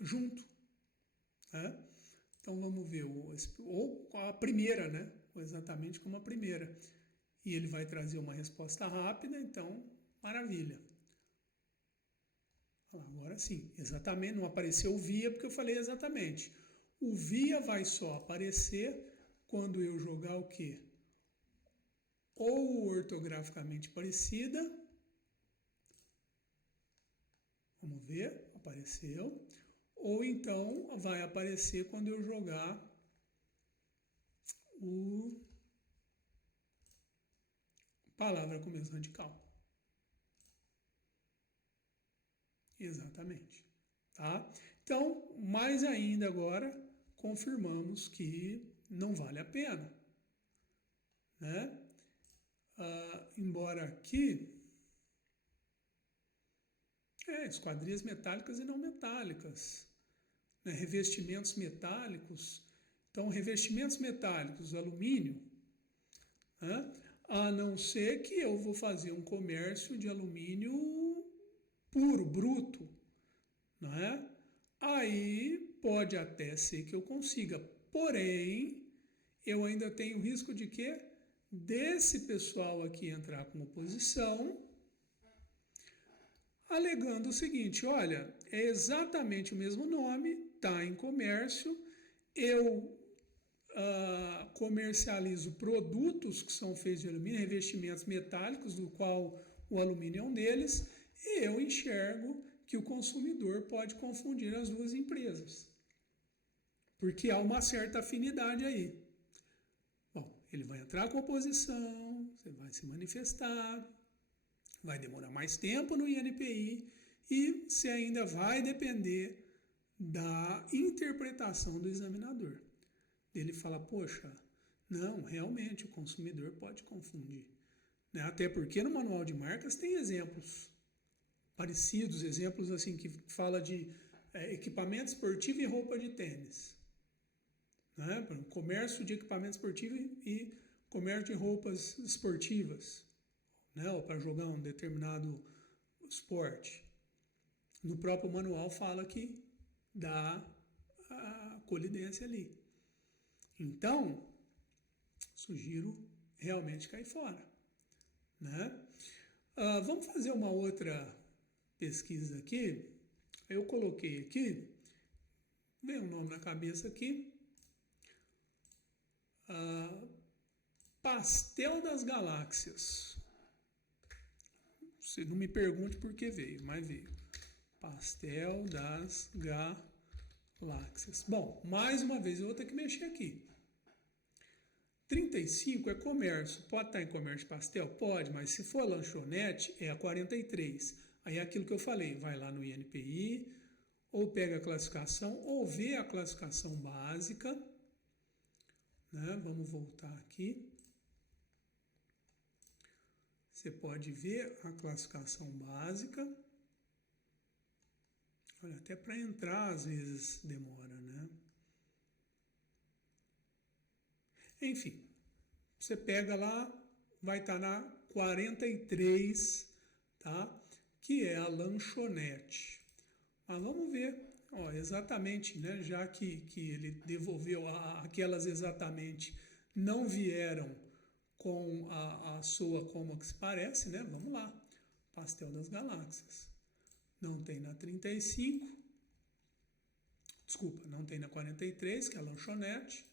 junto, né? Então vamos ver, ou a primeira, né? O exatamente como a primeira. E ele vai trazer uma resposta rápida, então, maravilha. Agora sim, exatamente, não apareceu o via porque eu falei exatamente. O via vai só aparecer quando eu jogar o quê? Ou ortograficamente parecida. Vamos ver, apareceu. Ou então vai aparecer quando eu jogar o palavra com mesmo radical. Exatamente. Tá? Então, mais ainda agora, confirmamos que não vale a pena. Né? Embora aqui, esquadrias metálicas e não metálicas, né? Revestimentos metálicos. Então, revestimentos metálicos, alumínio, né? A não ser que eu vou fazer um comércio de alumínio puro, bruto, não é? Aí pode até ser que eu consiga, porém, eu ainda tenho risco de quê? Desse pessoal aqui entrar com oposição, alegando o seguinte, olha, é exatamente o mesmo nome, está em comércio, eu comercializo produtos que são feitos de alumínio, revestimentos metálicos, do qual o alumínio é um deles, e eu enxergo que o consumidor pode confundir as duas empresas, porque há uma certa afinidade aí. Bom, ele vai entrar com oposição, você vai se manifestar, vai demorar mais tempo no INPI e você ainda vai depender da interpretação do examinador. Ele fala, poxa, não, realmente o consumidor pode confundir. Né? Até porque no manual de marcas tem exemplos parecidos, exemplos assim que fala de equipamento esportivo e roupa de tênis. Né? Comércio de equipamento esportivo e comércio de roupas esportivas, né? Ou para jogar um determinado esporte. No próprio manual fala que dá a colidência ali. Então, sugiro realmente cair fora. Né? Vamos fazer uma outra pesquisa aqui. Eu coloquei aqui, veio um nome na cabeça aqui, Pastel das Galáxias. Você não me pergunte por que veio, mas veio. Pastel das Galáxias. Bom, mais uma vez eu vou ter que mexer aqui. 35 é comércio. Pode estar em comércio de pastel? Pode, mas se for lanchonete, é a 43. Aí é aquilo que eu falei, vai lá no INPI, ou pega a classificação, ou vê a classificação básica. Né? Vamos voltar aqui. Você pode ver a classificação básica. Olha, até para entrar às vezes demora, né? Enfim, você pega lá, vai estar na 43, tá? Que é a lanchonete. Mas vamos ver, ó, exatamente, né? Já que ele devolveu aquelas exatamente não vieram com a sua como que se parece, né? Vamos lá, Pastel das Galáxias. Não tem na 35, desculpa, não tem na 43, que é a lanchonete.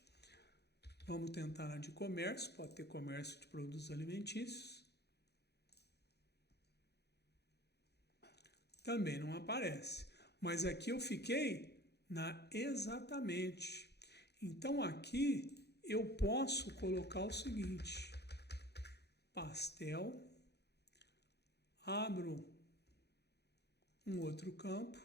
Vamos tentar na de comércio, pode ter comércio de produtos alimentícios. Também não aparece. Mas aqui eu fiquei na exatamente. Então aqui eu posso colocar o seguinte: pastel, abro um outro campo,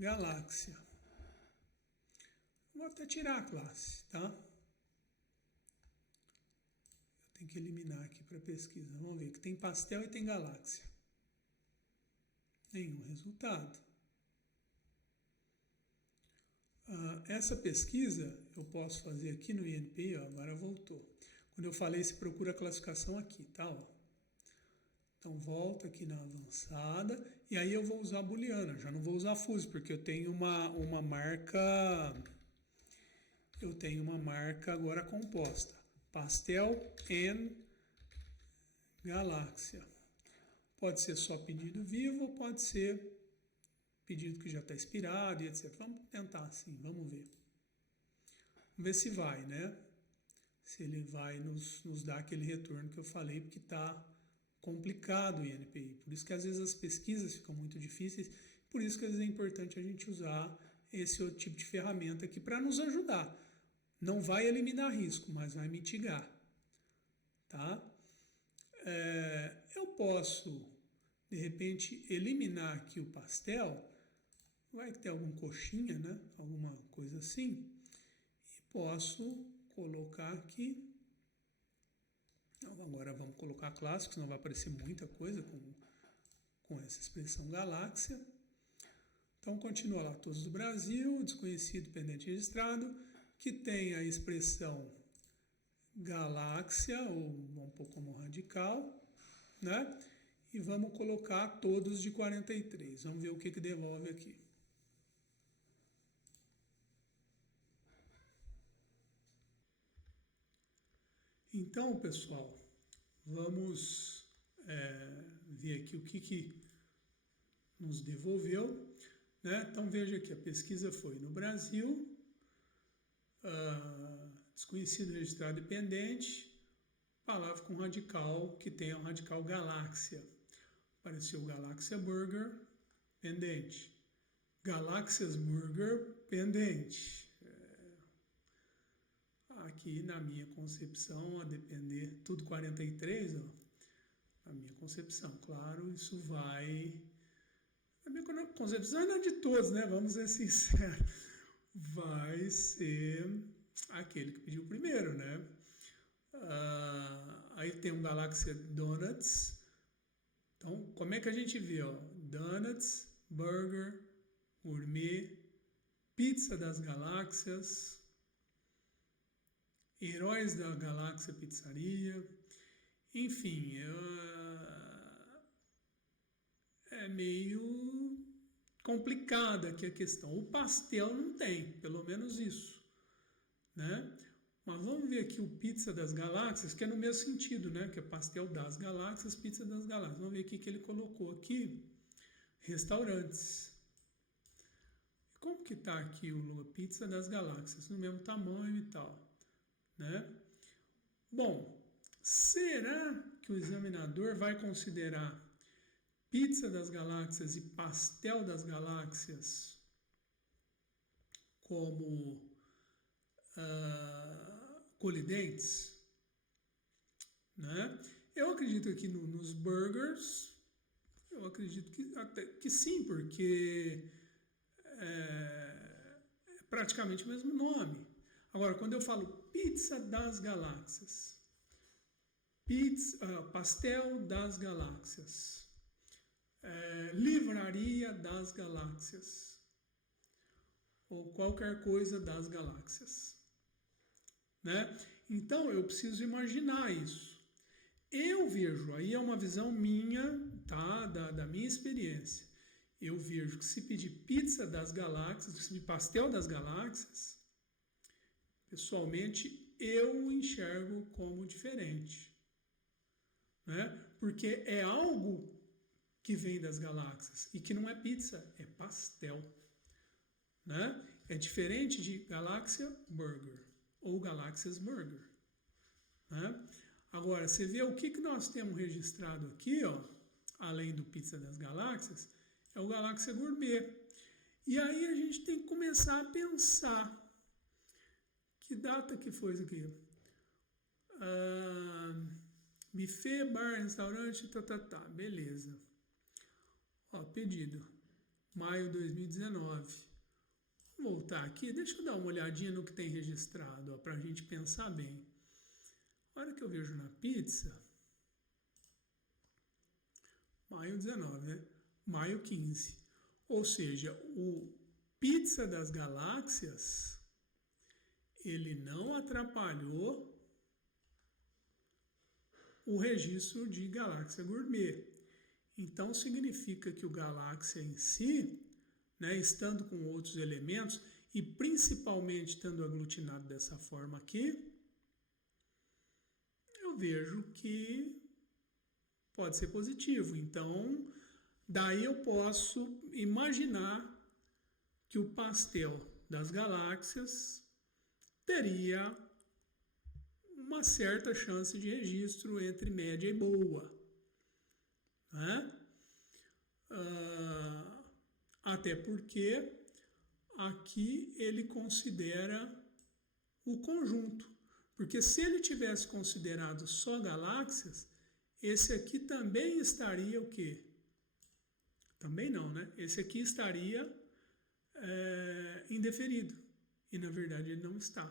galáxia. Vou até tirar a classe, tá? Eu tenho que eliminar aqui para pesquisa. Vamos ver que tem pastel e tem galáxia. Nenhum resultado. Essa pesquisa eu posso fazer aqui no INPI, ó, agora voltou. Quando eu falei, se procura a classificação aqui, tá? Ó. Então volta aqui na avançada e aí eu vou usar booleana, já não vou usar fuse, porque eu tenho uma marca agora composta. Pastel and galáxia. Pode ser só pedido vivo ou pode ser pedido que já está expirado e etc. Vamos tentar assim, vamos ver. Vamos ver se vai, né? Se ele vai nos dar aquele retorno que eu falei, porque está complicado o INPI. Por isso que às vezes as pesquisas ficam muito difíceis, por isso que às vezes é importante a gente usar esse outro tipo de ferramenta aqui para nos ajudar. Não vai eliminar risco, mas vai mitigar. Tá? Eu posso, de repente, eliminar aqui o pastel, vai ter alguma coxinha, né? Alguma coisa assim, e posso colocar aqui. Então, agora vamos colocar clássico, senão vai aparecer muita coisa com essa expressão galáxia. Então, continua lá, todos do Brasil, desconhecido, pendente registrado, que tem a expressão galáxia, ou vamos pôr como radical, né? E vamos colocar todos de 43. Vamos ver o que devolve aqui. Então, pessoal, vamos ver aqui o que nos devolveu, né? Então, veja aqui, a pesquisa foi no Brasil, desconhecido registrado dependente, palavra com radical que tem o radical galáxia. Apareceu galáxia burger, pendente. Galáxias burger, pendente. Aqui na minha concepção, a depender, tudo 43, ó, na minha concepção, claro, isso vai... A minha concepção não é de todos, né? Vamos ser sinceros. Vai ser aquele que pediu primeiro, né? Aí tem um Galáxia Donuts. Então, como é que a gente vê? Ó? Donuts, burger, gourmet, pizza das galáxias, heróis da galáxia pizzaria, enfim, é meio complicada aqui a questão. O pastel não tem, pelo menos isso, né? Mas vamos ver aqui o pizza das galáxias, que é no mesmo sentido, né? Que é pastel das galáxias, pizza das galáxias. Vamos ver o que ele colocou aqui. Restaurantes. Como que está aqui o pizza das galáxias? No mesmo tamanho e tal, né? Bom, será que o examinador vai considerar pizza das galáxias e pastel das galáxias como colidentes, né? Eu acredito que nos burgers, eu acredito que até que sim, porque é praticamente o mesmo nome. Agora, quando eu falo pizza das galáxias, pastel das galáxias, livraria das galáxias, ou qualquer coisa das galáxias, né? Então, eu preciso imaginar isso. Eu vejo, aí é uma visão minha, tá? Da minha experiência. Eu vejo que se pedir pizza das galáxias, se pedir pastel das galáxias, pessoalmente, eu enxergo como diferente, né? Porque é algo que vem das galáxias e que não é pizza, é pastel, né? É diferente de galáxia burger ou galáxias burger, né? Agora, você vê o que nós temos registrado aqui, ó, além do pizza das galáxias, é o galáxia gourmet. E aí a gente tem que começar a pensar. Que data que foi isso aqui? Buffet, bar, restaurante, beleza. Ó, pedido. maio de 2019. Vou voltar aqui, deixa eu dar uma olhadinha no que tem registrado, para a gente pensar bem. A hora que eu vejo na pizza, maio 19, né? Maio 15. Ou seja, o Pizza das Galáxias, ele não atrapalhou o registro de Galáxia Gourmet. Então, significa que o Galáxia em si, né, estando com outros elementos e principalmente estando aglutinado dessa forma aqui, eu vejo que pode ser positivo. Então, daí eu posso imaginar que o pastel das galáxias teria uma certa chance de registro entre média e boa, né? Até porque aqui ele considera o conjunto. Porque se ele tivesse considerado só galáxias, esse aqui também estaria o quê? Também não, né? Esse aqui estaria indeferido. E na verdade ele não está.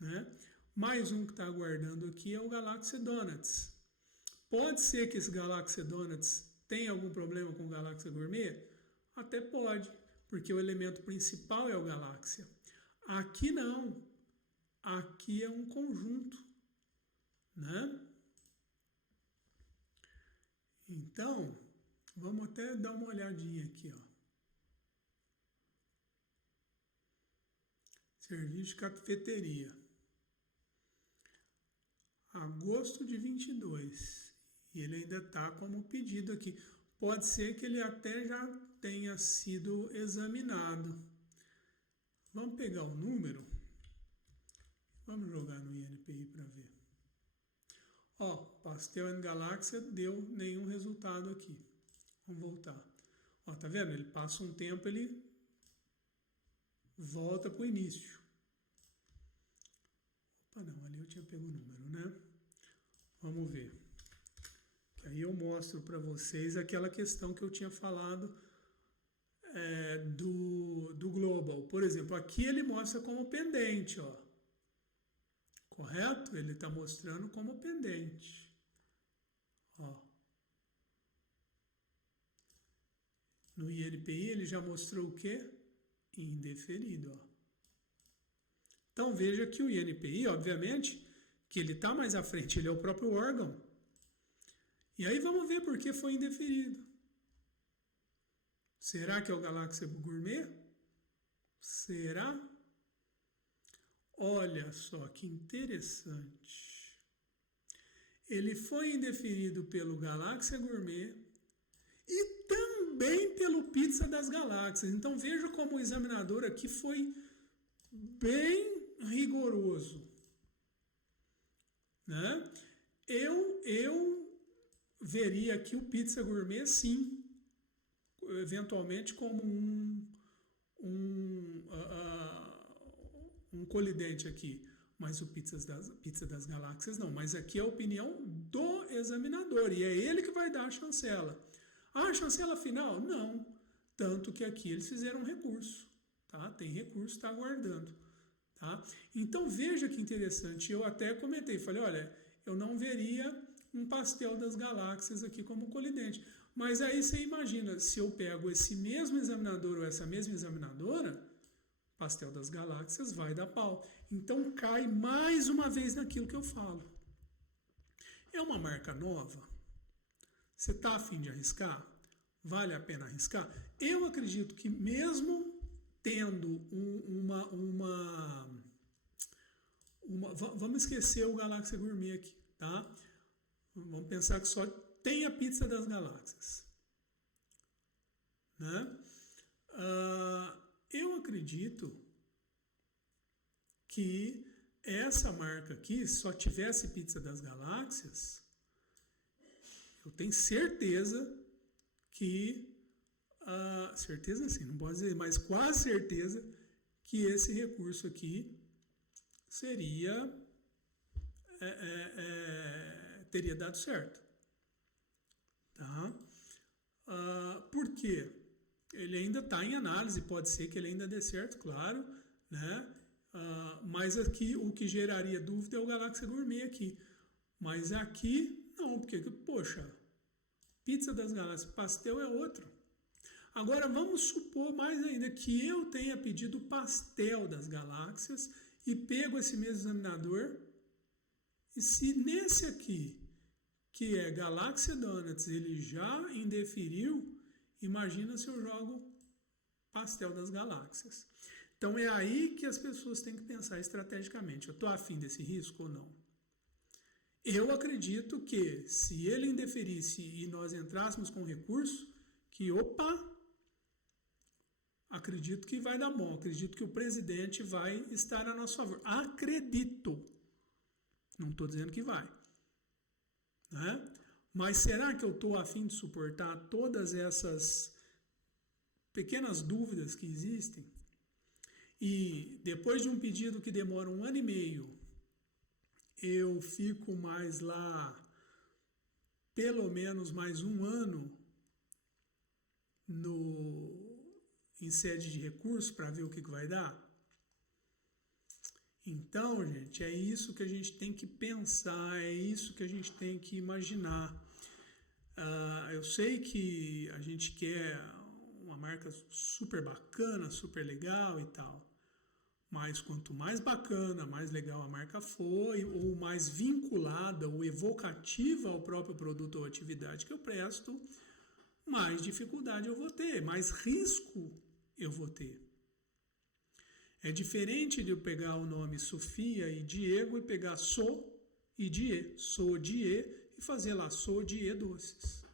Né? Mais um que está aguardando aqui é o Galaxy Donuts. Pode ser que esse Galaxy Donuts tenha algum problema com o Galaxy Gourmet? Até pode, porque o elemento principal é o Galáxia. Aqui não. Aqui é um conjunto, né? Então, vamos até dar uma olhadinha aqui, ó. Serviço de cafeteria. Agosto de 22. E ele ainda está como pedido aqui. Pode ser que ele até já tenha sido examinado. Vamos pegar o número. Vamos jogar no INPI para ver. Ó, pastel em galáxia deu nenhum resultado aqui. Vamos voltar. Ó, tá vendo? Ele passa um tempo, ele volta para o início. Opa, não, ali eu tinha pego o número, né? Vamos ver. Aí eu mostro para vocês aquela questão que eu tinha falado do Global. Por exemplo, aqui ele mostra como pendente, ó. Correto? Ele está mostrando como pendente. Ó. No INPI ele já mostrou o quê? Indeferido, ó. Então veja que o INPI, obviamente, que ele está mais à frente, ele é o próprio órgão. E aí vamos ver por que foi indeferido. Será que é o Galáxia Gourmet? Será? Olha só que interessante. Ele foi indeferido pelo Galáxia Gourmet e também pelo Pizza das Galáxias. Então veja como o examinador aqui foi bem rigoroso. Né? Eu veria aqui o Pizza Gourmet, sim, eventualmente como um colidente aqui, mas o Pizza das Galáxias não. Mas aqui é a opinião do examinador e é ele que vai dar a chancela. A chancela final? Não. Tanto que aqui eles fizeram um recurso. Tá? Tem recurso, está aguardando. Tá? Então veja que interessante. Eu até comentei, falei, olha, eu não veria um pastel das galáxias aqui como colidente. Mas aí você imagina, se eu pego esse mesmo examinador ou essa mesma examinadora, pastel das galáxias vai dar pau. Então cai mais uma vez naquilo que eu falo. É uma marca nova? Você está a fim de arriscar? Vale a pena arriscar? Eu acredito que mesmo tendo vamos esquecer o Galáxia Gourmet aqui, tá? Vamos pensar que só tem a Pizza das Galáxias. Né? Eu acredito que essa marca aqui, se só tivesse Pizza das Galáxias, eu tenho certeza que, certeza assim, não posso dizer, mas quase certeza que esse recurso aqui seria, teria dado certo. Tá? Por quê? Ele ainda está em análise, pode ser que ele ainda dê certo, claro, né? Mas aqui o que geraria dúvida é o Galáxia Gourmet aqui. Mas aqui não, porque, poxa, pizza das galáxias, pastel é outro. Agora vamos supor mais ainda que eu tenha pedido pastel das galáxias e pego esse mesmo examinador. E se nesse aqui, que é Galáxia Donuts, ele já indeferiu, imagina se eu jogo pastel das galáxias. Então é aí que as pessoas têm que pensar estrategicamente. Eu estou afim desse risco ou não? Eu acredito que se ele indeferisse e nós entrássemos com recurso, que acredito que vai dar bom, acredito que o presidente vai estar a nosso favor. Acredito. Não estou dizendo que vai. Né? Mas será que eu estou afim de suportar todas essas pequenas dúvidas que existem? E depois de um pedido que demora 1 ano e meio, eu fico mais lá, pelo menos mais 1 ano, em sede de recurso para ver o que vai dar? Então, gente, é isso que a gente tem que pensar, é isso que a gente tem que imaginar. Eu sei que a gente quer uma marca super bacana, super legal e tal, mas quanto mais bacana, mais legal a marca for, ou mais vinculada ou evocativa ao próprio produto ou atividade que eu presto, mais dificuldade eu vou ter, mais risco eu vou ter. É diferente de eu pegar o nome Sofia e Diego e pegar So e Die, e fazer lá So Die Doces.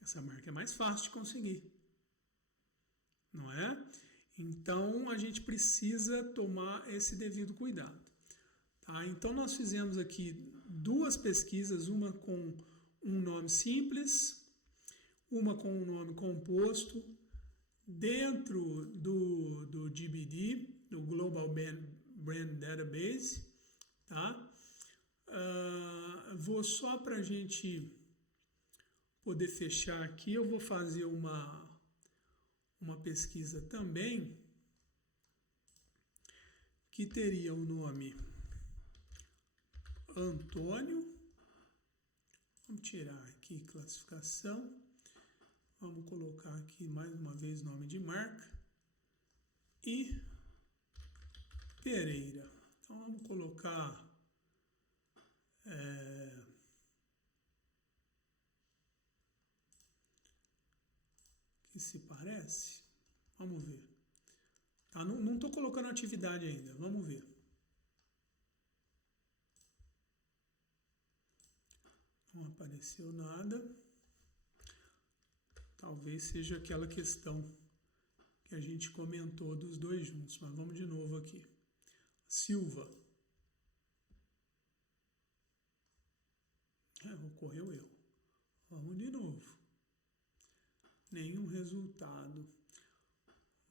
Essa marca é mais fácil de conseguir, não é? Então a gente precisa tomar esse devido cuidado. Tá? Então nós fizemos aqui 2 pesquisas, uma com um nome simples, uma com um nome composto, dentro do GBD, do Global Brand Database, tá? Vou só para a gente poder fechar aqui, eu vou fazer uma pesquisa também que teria o nome Antônio. Vamos tirar aqui classificação. Vamos colocar aqui mais uma vez nome de marca e Pereira. Então vamos colocar que se parece. Vamos ver. Tá, não estou colocando atividade ainda. Vamos ver. Não apareceu nada. Talvez seja aquela questão que a gente comentou dos 2 juntos, mas vamos de novo aqui. Silva. Ocorreu erro. Vamos de novo. Nenhum resultado.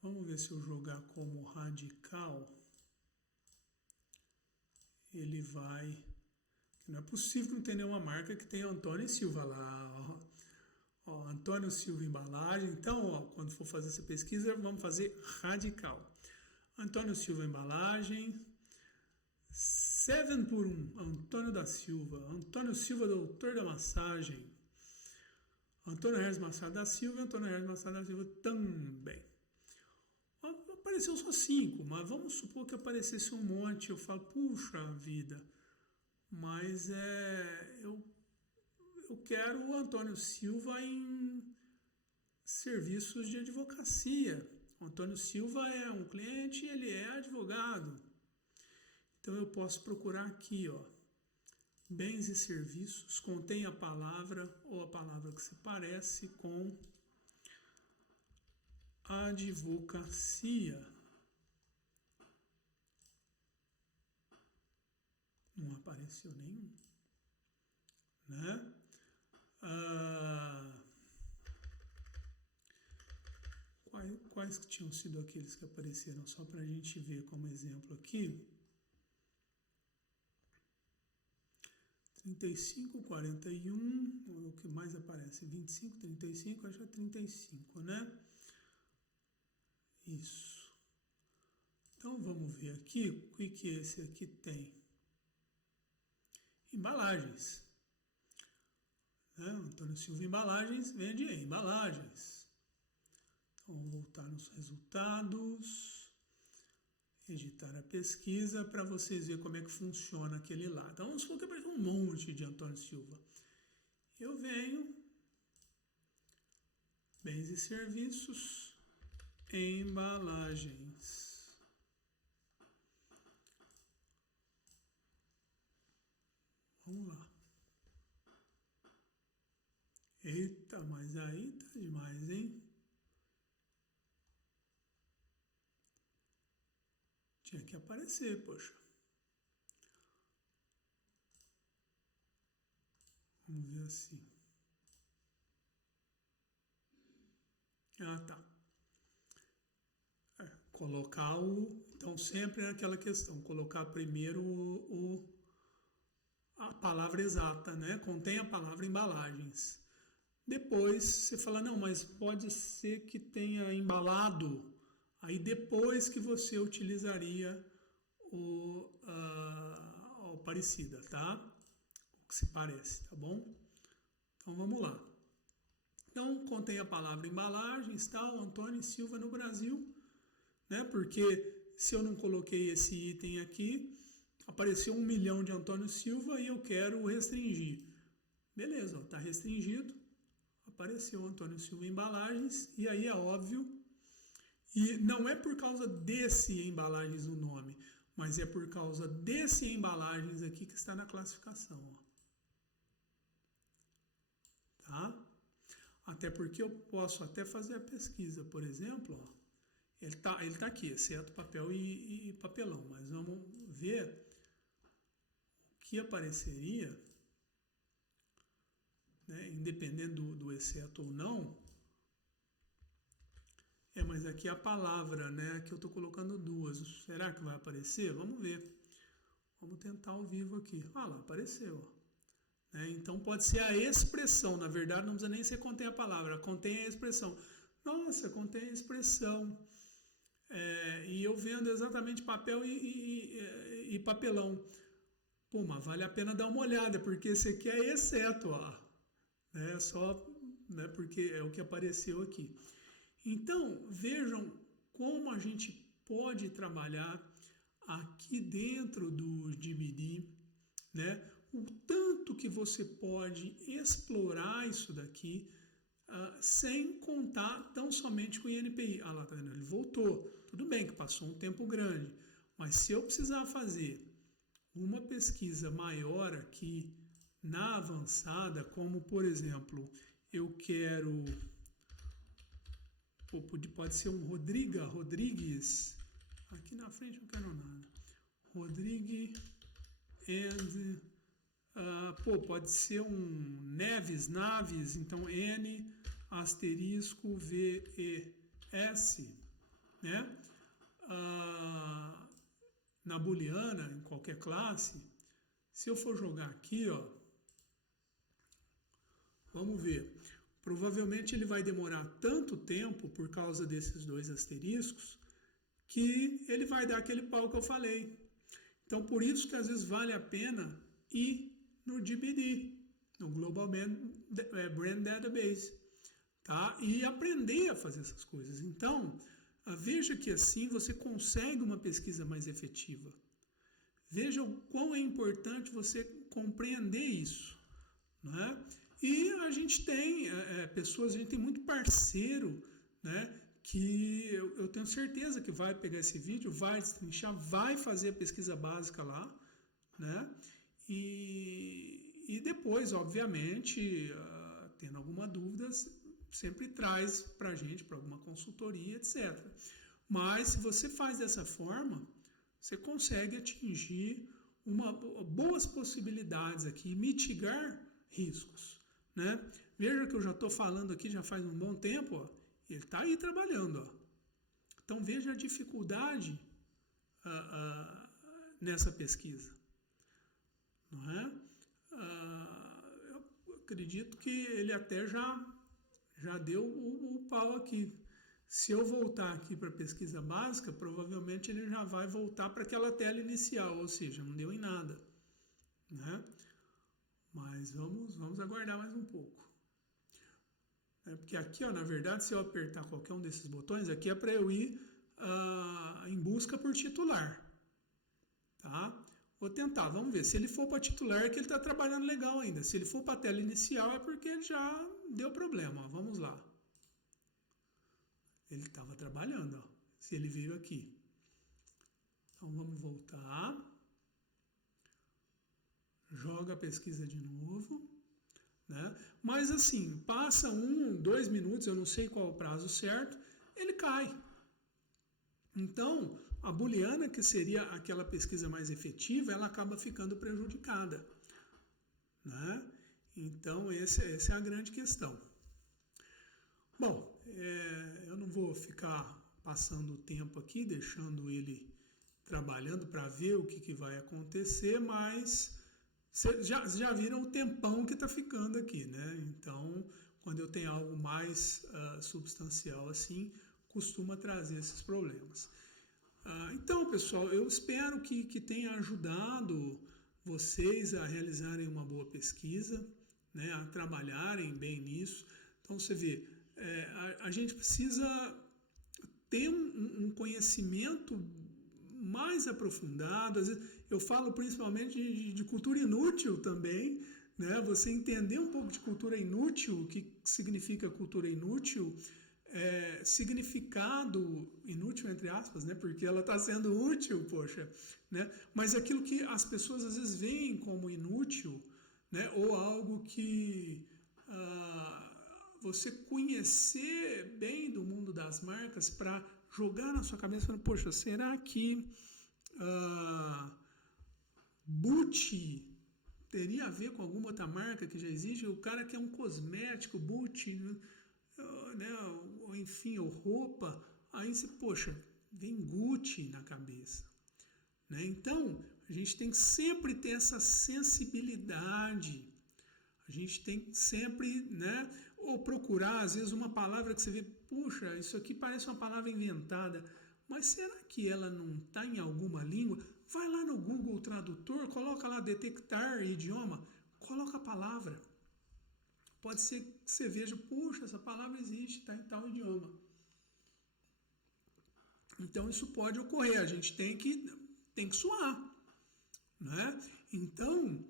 Vamos ver se eu jogar como radical. Ele vai... Não é possível que não tenha nenhuma marca que tenha Antônio Silva lá, ó, Antônio Silva Embalagem. Então, ó, quando for fazer essa pesquisa, vamos fazer radical. Antônio Silva Embalagem, 7 por 1, Antônio da Silva. Antônio Silva, doutor da massagem. Antônio Hermes Machado da Silva e Antônio Hermes Machado da Silva também. Apareceu só 5, mas vamos supor que aparecesse um monte. Eu falo, puxa vida, mas eu quero o Antônio Silva em serviços de advocacia. O Antônio Silva é um cliente e ele é advogado. Então eu posso procurar aqui, ó, bens e serviços, contém a palavra ou a palavra que se parece com advocacia. Não apareceu nenhum, né? Quais que tinham sido aqueles que apareceram? Só para a gente ver como exemplo aqui. 35, 41, o que mais aparece? 25, 35, acho que é 35, né? Isso. Então, vamos ver aqui, o que esse aqui tem? Embalagens. Né? Antônio Silva Embalagens vende embalagens. Então, vamos voltar nos resultados, editar a pesquisa para vocês verem como é que funciona aquele lá. Então, vamos supor que aparece um monte de Antônio Silva. Eu venho, bens e serviços, embalagens. Vamos lá. Eita, mas aí tá demais, hein? Tinha que aparecer, poxa. Vamos ver assim. Ah, tá. Colocar o... Então, sempre é aquela questão. Colocar primeiro a palavra exata, né? Contém a palavra embalagens. Depois você fala, não, mas pode ser que tenha embalado. Aí depois que você utilizaria o parecida, tá? O que se parece, tá bom? Então vamos lá. Então contém a palavra embalagens, tal, Antônio Silva no Brasil, né? Porque se eu não coloquei esse item aqui, apareceu 1 milhão de Antônio Silva e eu quero restringir. Beleza, está restringido. Apareceu Antônio Silva Embalagens e aí é óbvio. E não é por causa desse embalagens o nome, mas é por causa desse embalagens aqui que está na classificação. Ó. Tá? Até porque eu posso até fazer a pesquisa, por exemplo, ó, ele tá aqui, exceto papel e papelão, mas vamos ver o que apareceria, né, independente do exceto ou não. Mas aqui a palavra, né, que eu estou colocando duas, será que vai aparecer? Vamos ver. Vamos tentar ao vivo aqui. Ah lá, apareceu. Então pode ser a expressão, na verdade não precisa nem ser contém a palavra, contém a expressão. Nossa, contém a expressão. E eu vendo exatamente papel e papelão. Pô, mas vale a pena dar uma olhada, porque esse aqui é exceto, ó. Só, né, porque é o que apareceu aqui. Então, vejam como a gente pode trabalhar aqui dentro do DBD, né? O tanto que você pode explorar isso daqui sem contar tão somente com o INPI. Ah lá, tá vendo? Ele voltou. Tudo bem que passou um tempo grande, mas se eu precisar fazer uma pesquisa maior aqui na avançada, como por exemplo, eu quero... Pode ser um Rodrigues, aqui na frente não quero nada, Rodrigues and, pode ser um Naves, então N asterisco VES, né? Na booleana, em qualquer classe, se eu for jogar aqui, ó, vamos ver. Provavelmente ele vai demorar tanto tempo por causa desses dois asteriscos que ele vai dar aquele pau que eu falei. Então, por isso que às vezes vale a pena ir no GBD, no Global Brand Database, tá? E aprender a fazer essas coisas. Então, veja que assim você consegue uma pesquisa mais efetiva. Veja o quão é importante você compreender isso, não é? E a gente tem pessoas, a gente tem muito parceiro, né, que eu tenho certeza que vai pegar esse vídeo, vai destrinchar, vai fazer a pesquisa básica lá, né, e depois, obviamente, tendo alguma dúvida, sempre traz para a gente, para alguma consultoria, etc. Mas se você faz dessa forma, você consegue atingir boas possibilidades aqui, mitigar riscos. Né? Veja que eu já estou falando aqui já faz um bom tempo, ó, ele está aí trabalhando. Ó. Então veja a dificuldade nessa pesquisa. Não é? eu acredito que ele até já deu o pau aqui. Se eu voltar aqui para a pesquisa básica, provavelmente ele já vai voltar para aquela tela inicial, ou seja, não deu em nada, né? Mas vamos aguardar mais um pouco. Porque aqui, ó, na verdade, se eu apertar qualquer um desses botões, aqui é para eu ir em busca por titular, tá? Vou tentar, vamos ver. Se ele for para titular, é que ele está trabalhando legal ainda. Se ele for para a tela inicial, é porque ele já deu problema. Ó. Vamos lá. Ele estava trabalhando, ó. Se ele veio aqui. Então vamos voltar. Joga a pesquisa de novo. Né? Mas assim, passa 1, 2 minutos, eu não sei qual o prazo certo, ele cai. Então, a booleana, que seria aquela pesquisa mais efetiva, ela acaba ficando prejudicada. Né? Então, essa é a grande questão. Bom, eu não vou ficar passando o tempo aqui, deixando ele trabalhando para ver o que vai acontecer, mas vocês já viram o tempão que está ficando aqui, né? Então, quando eu tenho algo mais substancial assim, costuma trazer esses problemas. Então, pessoal, eu espero que tenha ajudado vocês a realizarem uma boa pesquisa, né, a trabalharem bem nisso. Então, você vê, a gente precisa ter um conhecimento mais aprofundado. Às vezes, eu falo principalmente de cultura inútil também, né? Você entender um pouco de cultura inútil, o que significa cultura inútil, significado inútil entre aspas, né? Porque ela está sendo útil, poxa, né? Mas aquilo que as pessoas às vezes veem como inútil, né? Ou algo que você conhecer bem do mundo das marcas para jogar na sua cabeça, falando, poxa, será que Boot teria a ver com alguma outra marca que já existe? O cara que é um cosmético, Boot, né, ou enfim, ou roupa, aí você, poxa, vem Gucci na cabeça. Né? Então, a gente tem que sempre ter essa sensibilidade. A gente tem que sempre, né, ou procurar, às vezes, uma palavra que você vê, puxa, isso aqui parece uma palavra inventada, mas será que ela não está em alguma língua? Vai lá no Google Tradutor, coloca lá detectar idioma, coloca a palavra. Pode ser que você veja, puxa, essa palavra existe, está em tal idioma. Então isso pode ocorrer, a gente tem que suar. Né? Então,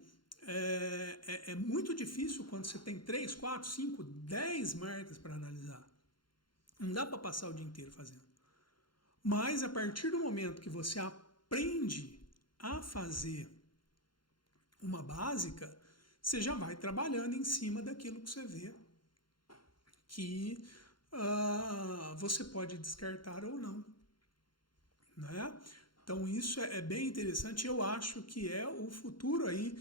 é muito difícil quando você tem 3, 4, 5, 10 marcas para analisar. Não dá para passar o dia inteiro fazendo. Mas a partir do momento que você aprende a fazer uma básica, você já vai trabalhando em cima daquilo que você vê que você pode descartar ou não. Né? Então isso é bem interessante. Eu acho que é o futuro aí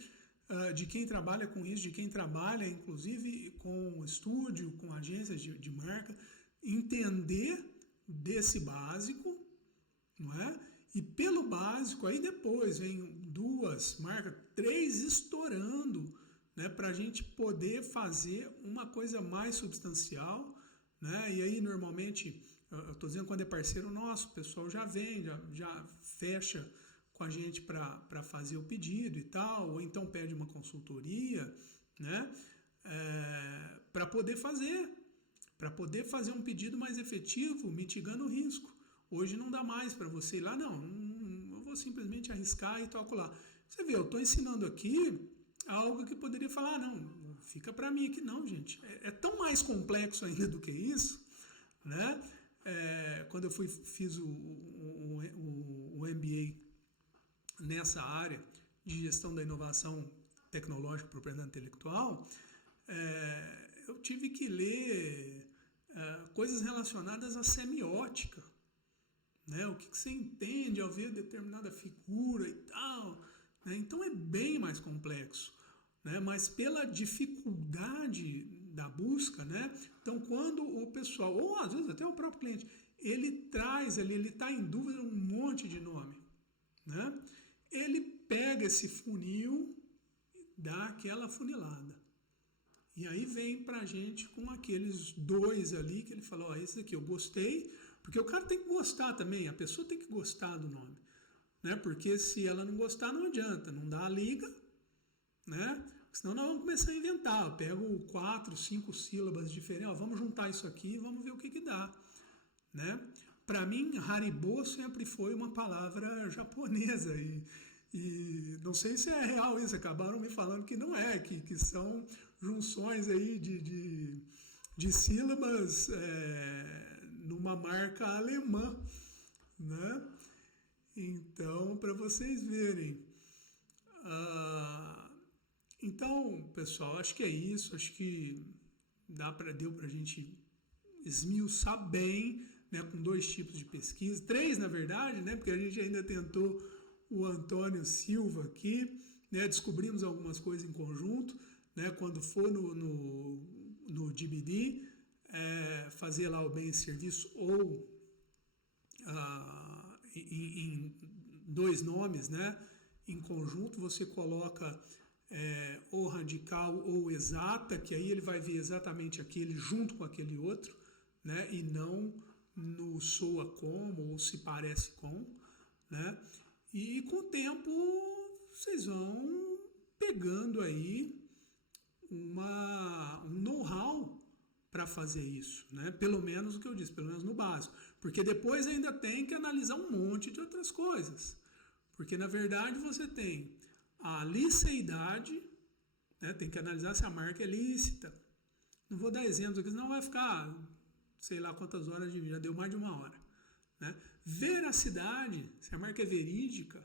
de quem trabalha com isso, de quem trabalha inclusive com estúdio, com agências de marca, entender desse básico, não é? E pelo básico, aí depois vem 2 marcas, 3 estourando, né? Para a gente poder fazer uma coisa mais substancial, né? E aí normalmente, eu estou dizendo quando é parceiro nosso, o pessoal já vem, já fecha com a gente para fazer o pedido e tal, ou então pede uma consultoria, né? Para poder fazer um pedido mais efetivo, mitigando o risco. Hoje não dá mais para você ir lá, não, eu vou simplesmente arriscar e toco lá. Você vê, eu estou ensinando aqui algo que poderia falar, não, fica para mim aqui. Não, gente, é tão mais complexo ainda do que isso, né? Quando eu fiz o MBA nessa área de gestão da inovação tecnológica e propriedade intelectual, eu tive que ler coisas relacionadas à semiótica, né? O que você entende ao ver determinada figura e tal, né? Então é bem mais complexo, né? Mas pela dificuldade da busca, né? Então quando o pessoal, ou às vezes até o próprio cliente, ele traz ali, ele está em dúvida um monte de nome, né? Ele pega esse funil, dá aquela funilada. E aí vem pra gente com aqueles 2 ali que ele falou, ó, esse aqui eu gostei, porque o cara tem que gostar também, a pessoa tem que gostar do nome, né? Porque se ela não gostar não adianta, não dá a liga, né? Senão nós vamos começar a inventar, eu pego 4, 5 sílabas diferentes, ó, vamos juntar isso aqui e vamos ver o que dá, né? Para mim, Haribo sempre foi uma palavra japonesa e não sei se é real isso, acabaram me falando que não é, que são junções aí de sílabas numa marca alemã, né? Então, para vocês verem. Então, pessoal, acho que é isso, acho que deu para a gente esmiuçar bem, né, com 2 tipos de pesquisa, 3 na verdade, né, porque a gente ainda tentou o Antônio Silva aqui, né, descobrimos algumas coisas em conjunto, né, quando for no DBD, fazer lá o bem e serviço ou em 2 nomes, né, em conjunto, você coloca ou radical ou exata, que aí ele vai ver exatamente aquele junto com aquele outro, né, e não no soa como ou se parece com, né? E com o tempo vocês vão pegando aí um know-how para fazer isso, né? Pelo menos o que eu disse, pelo menos no básico, porque depois ainda tem que analisar um monte de outras coisas, porque na verdade você tem a liceidade, né? Tem que analisar se a marca é lícita. Não vou dar exemplos aqui, senão vai ficar sei lá quantas horas de vídeo, já deu mais de 1 hora. Né? Veracidade, se a marca é verídica,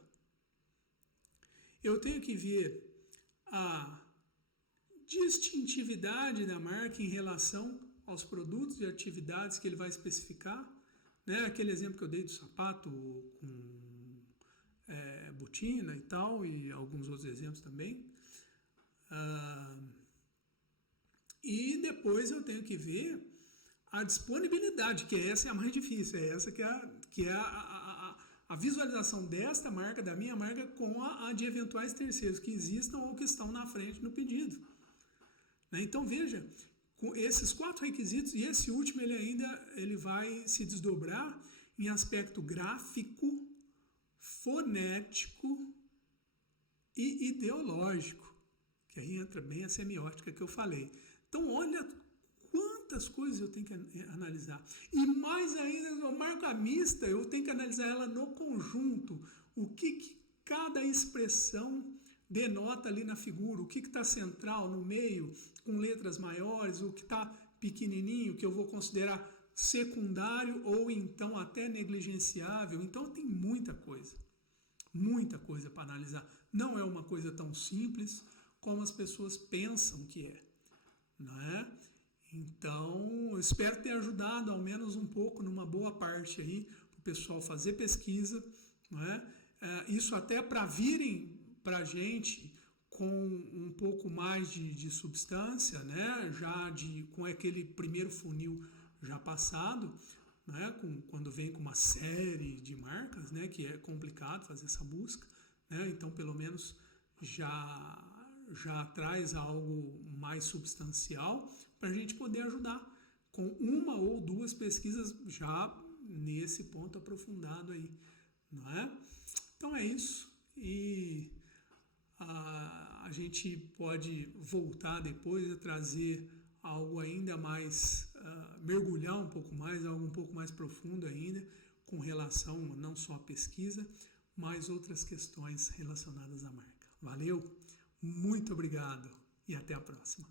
eu tenho que ver a distintividade da marca em relação aos produtos e atividades que ele vai especificar. Né? Aquele exemplo que eu dei do sapato com botina e tal, e alguns outros exemplos também. E depois eu tenho que ver a disponibilidade, que essa é a mais difícil, é essa que é a visualização desta marca, da minha marca, com a de eventuais terceiros que existam ou que estão na frente no pedido. Né? Então veja, com esses 4 requisitos, e esse último ele vai se desdobrar em aspecto gráfico, fonético e ideológico, que aí entra bem a semiótica que eu falei. Então olha quantas coisas eu tenho que analisar. E mais ainda, a marca mista, eu tenho que analisar ela no conjunto. O que cada expressão denota ali na figura, o que está central, no meio, com letras maiores, o que está pequenininho, que eu vou considerar secundário ou então até negligenciável. Então tem muita coisa para analisar. Não é uma coisa tão simples como as pessoas pensam que é, não é? Então, eu espero ter ajudado ao menos um pouco, numa boa parte aí, para o pessoal fazer pesquisa, não é? Isso até para virem para a gente com um pouco mais de substância, né? Já com aquele primeiro funil já passado, né? Quando vem com uma série de marcas, né? Que é complicado fazer essa busca, né? Então, pelo menos já traz algo mais substancial para a gente poder ajudar com 1 ou 2 pesquisas já nesse ponto aprofundado aí, não é? Então é isso, e a gente pode voltar depois a trazer algo ainda mais, mergulhar um pouco mais, algo um pouco mais profundo ainda, com relação não só à pesquisa, mas outras questões relacionadas à marca. Valeu? Muito obrigado e até a próxima.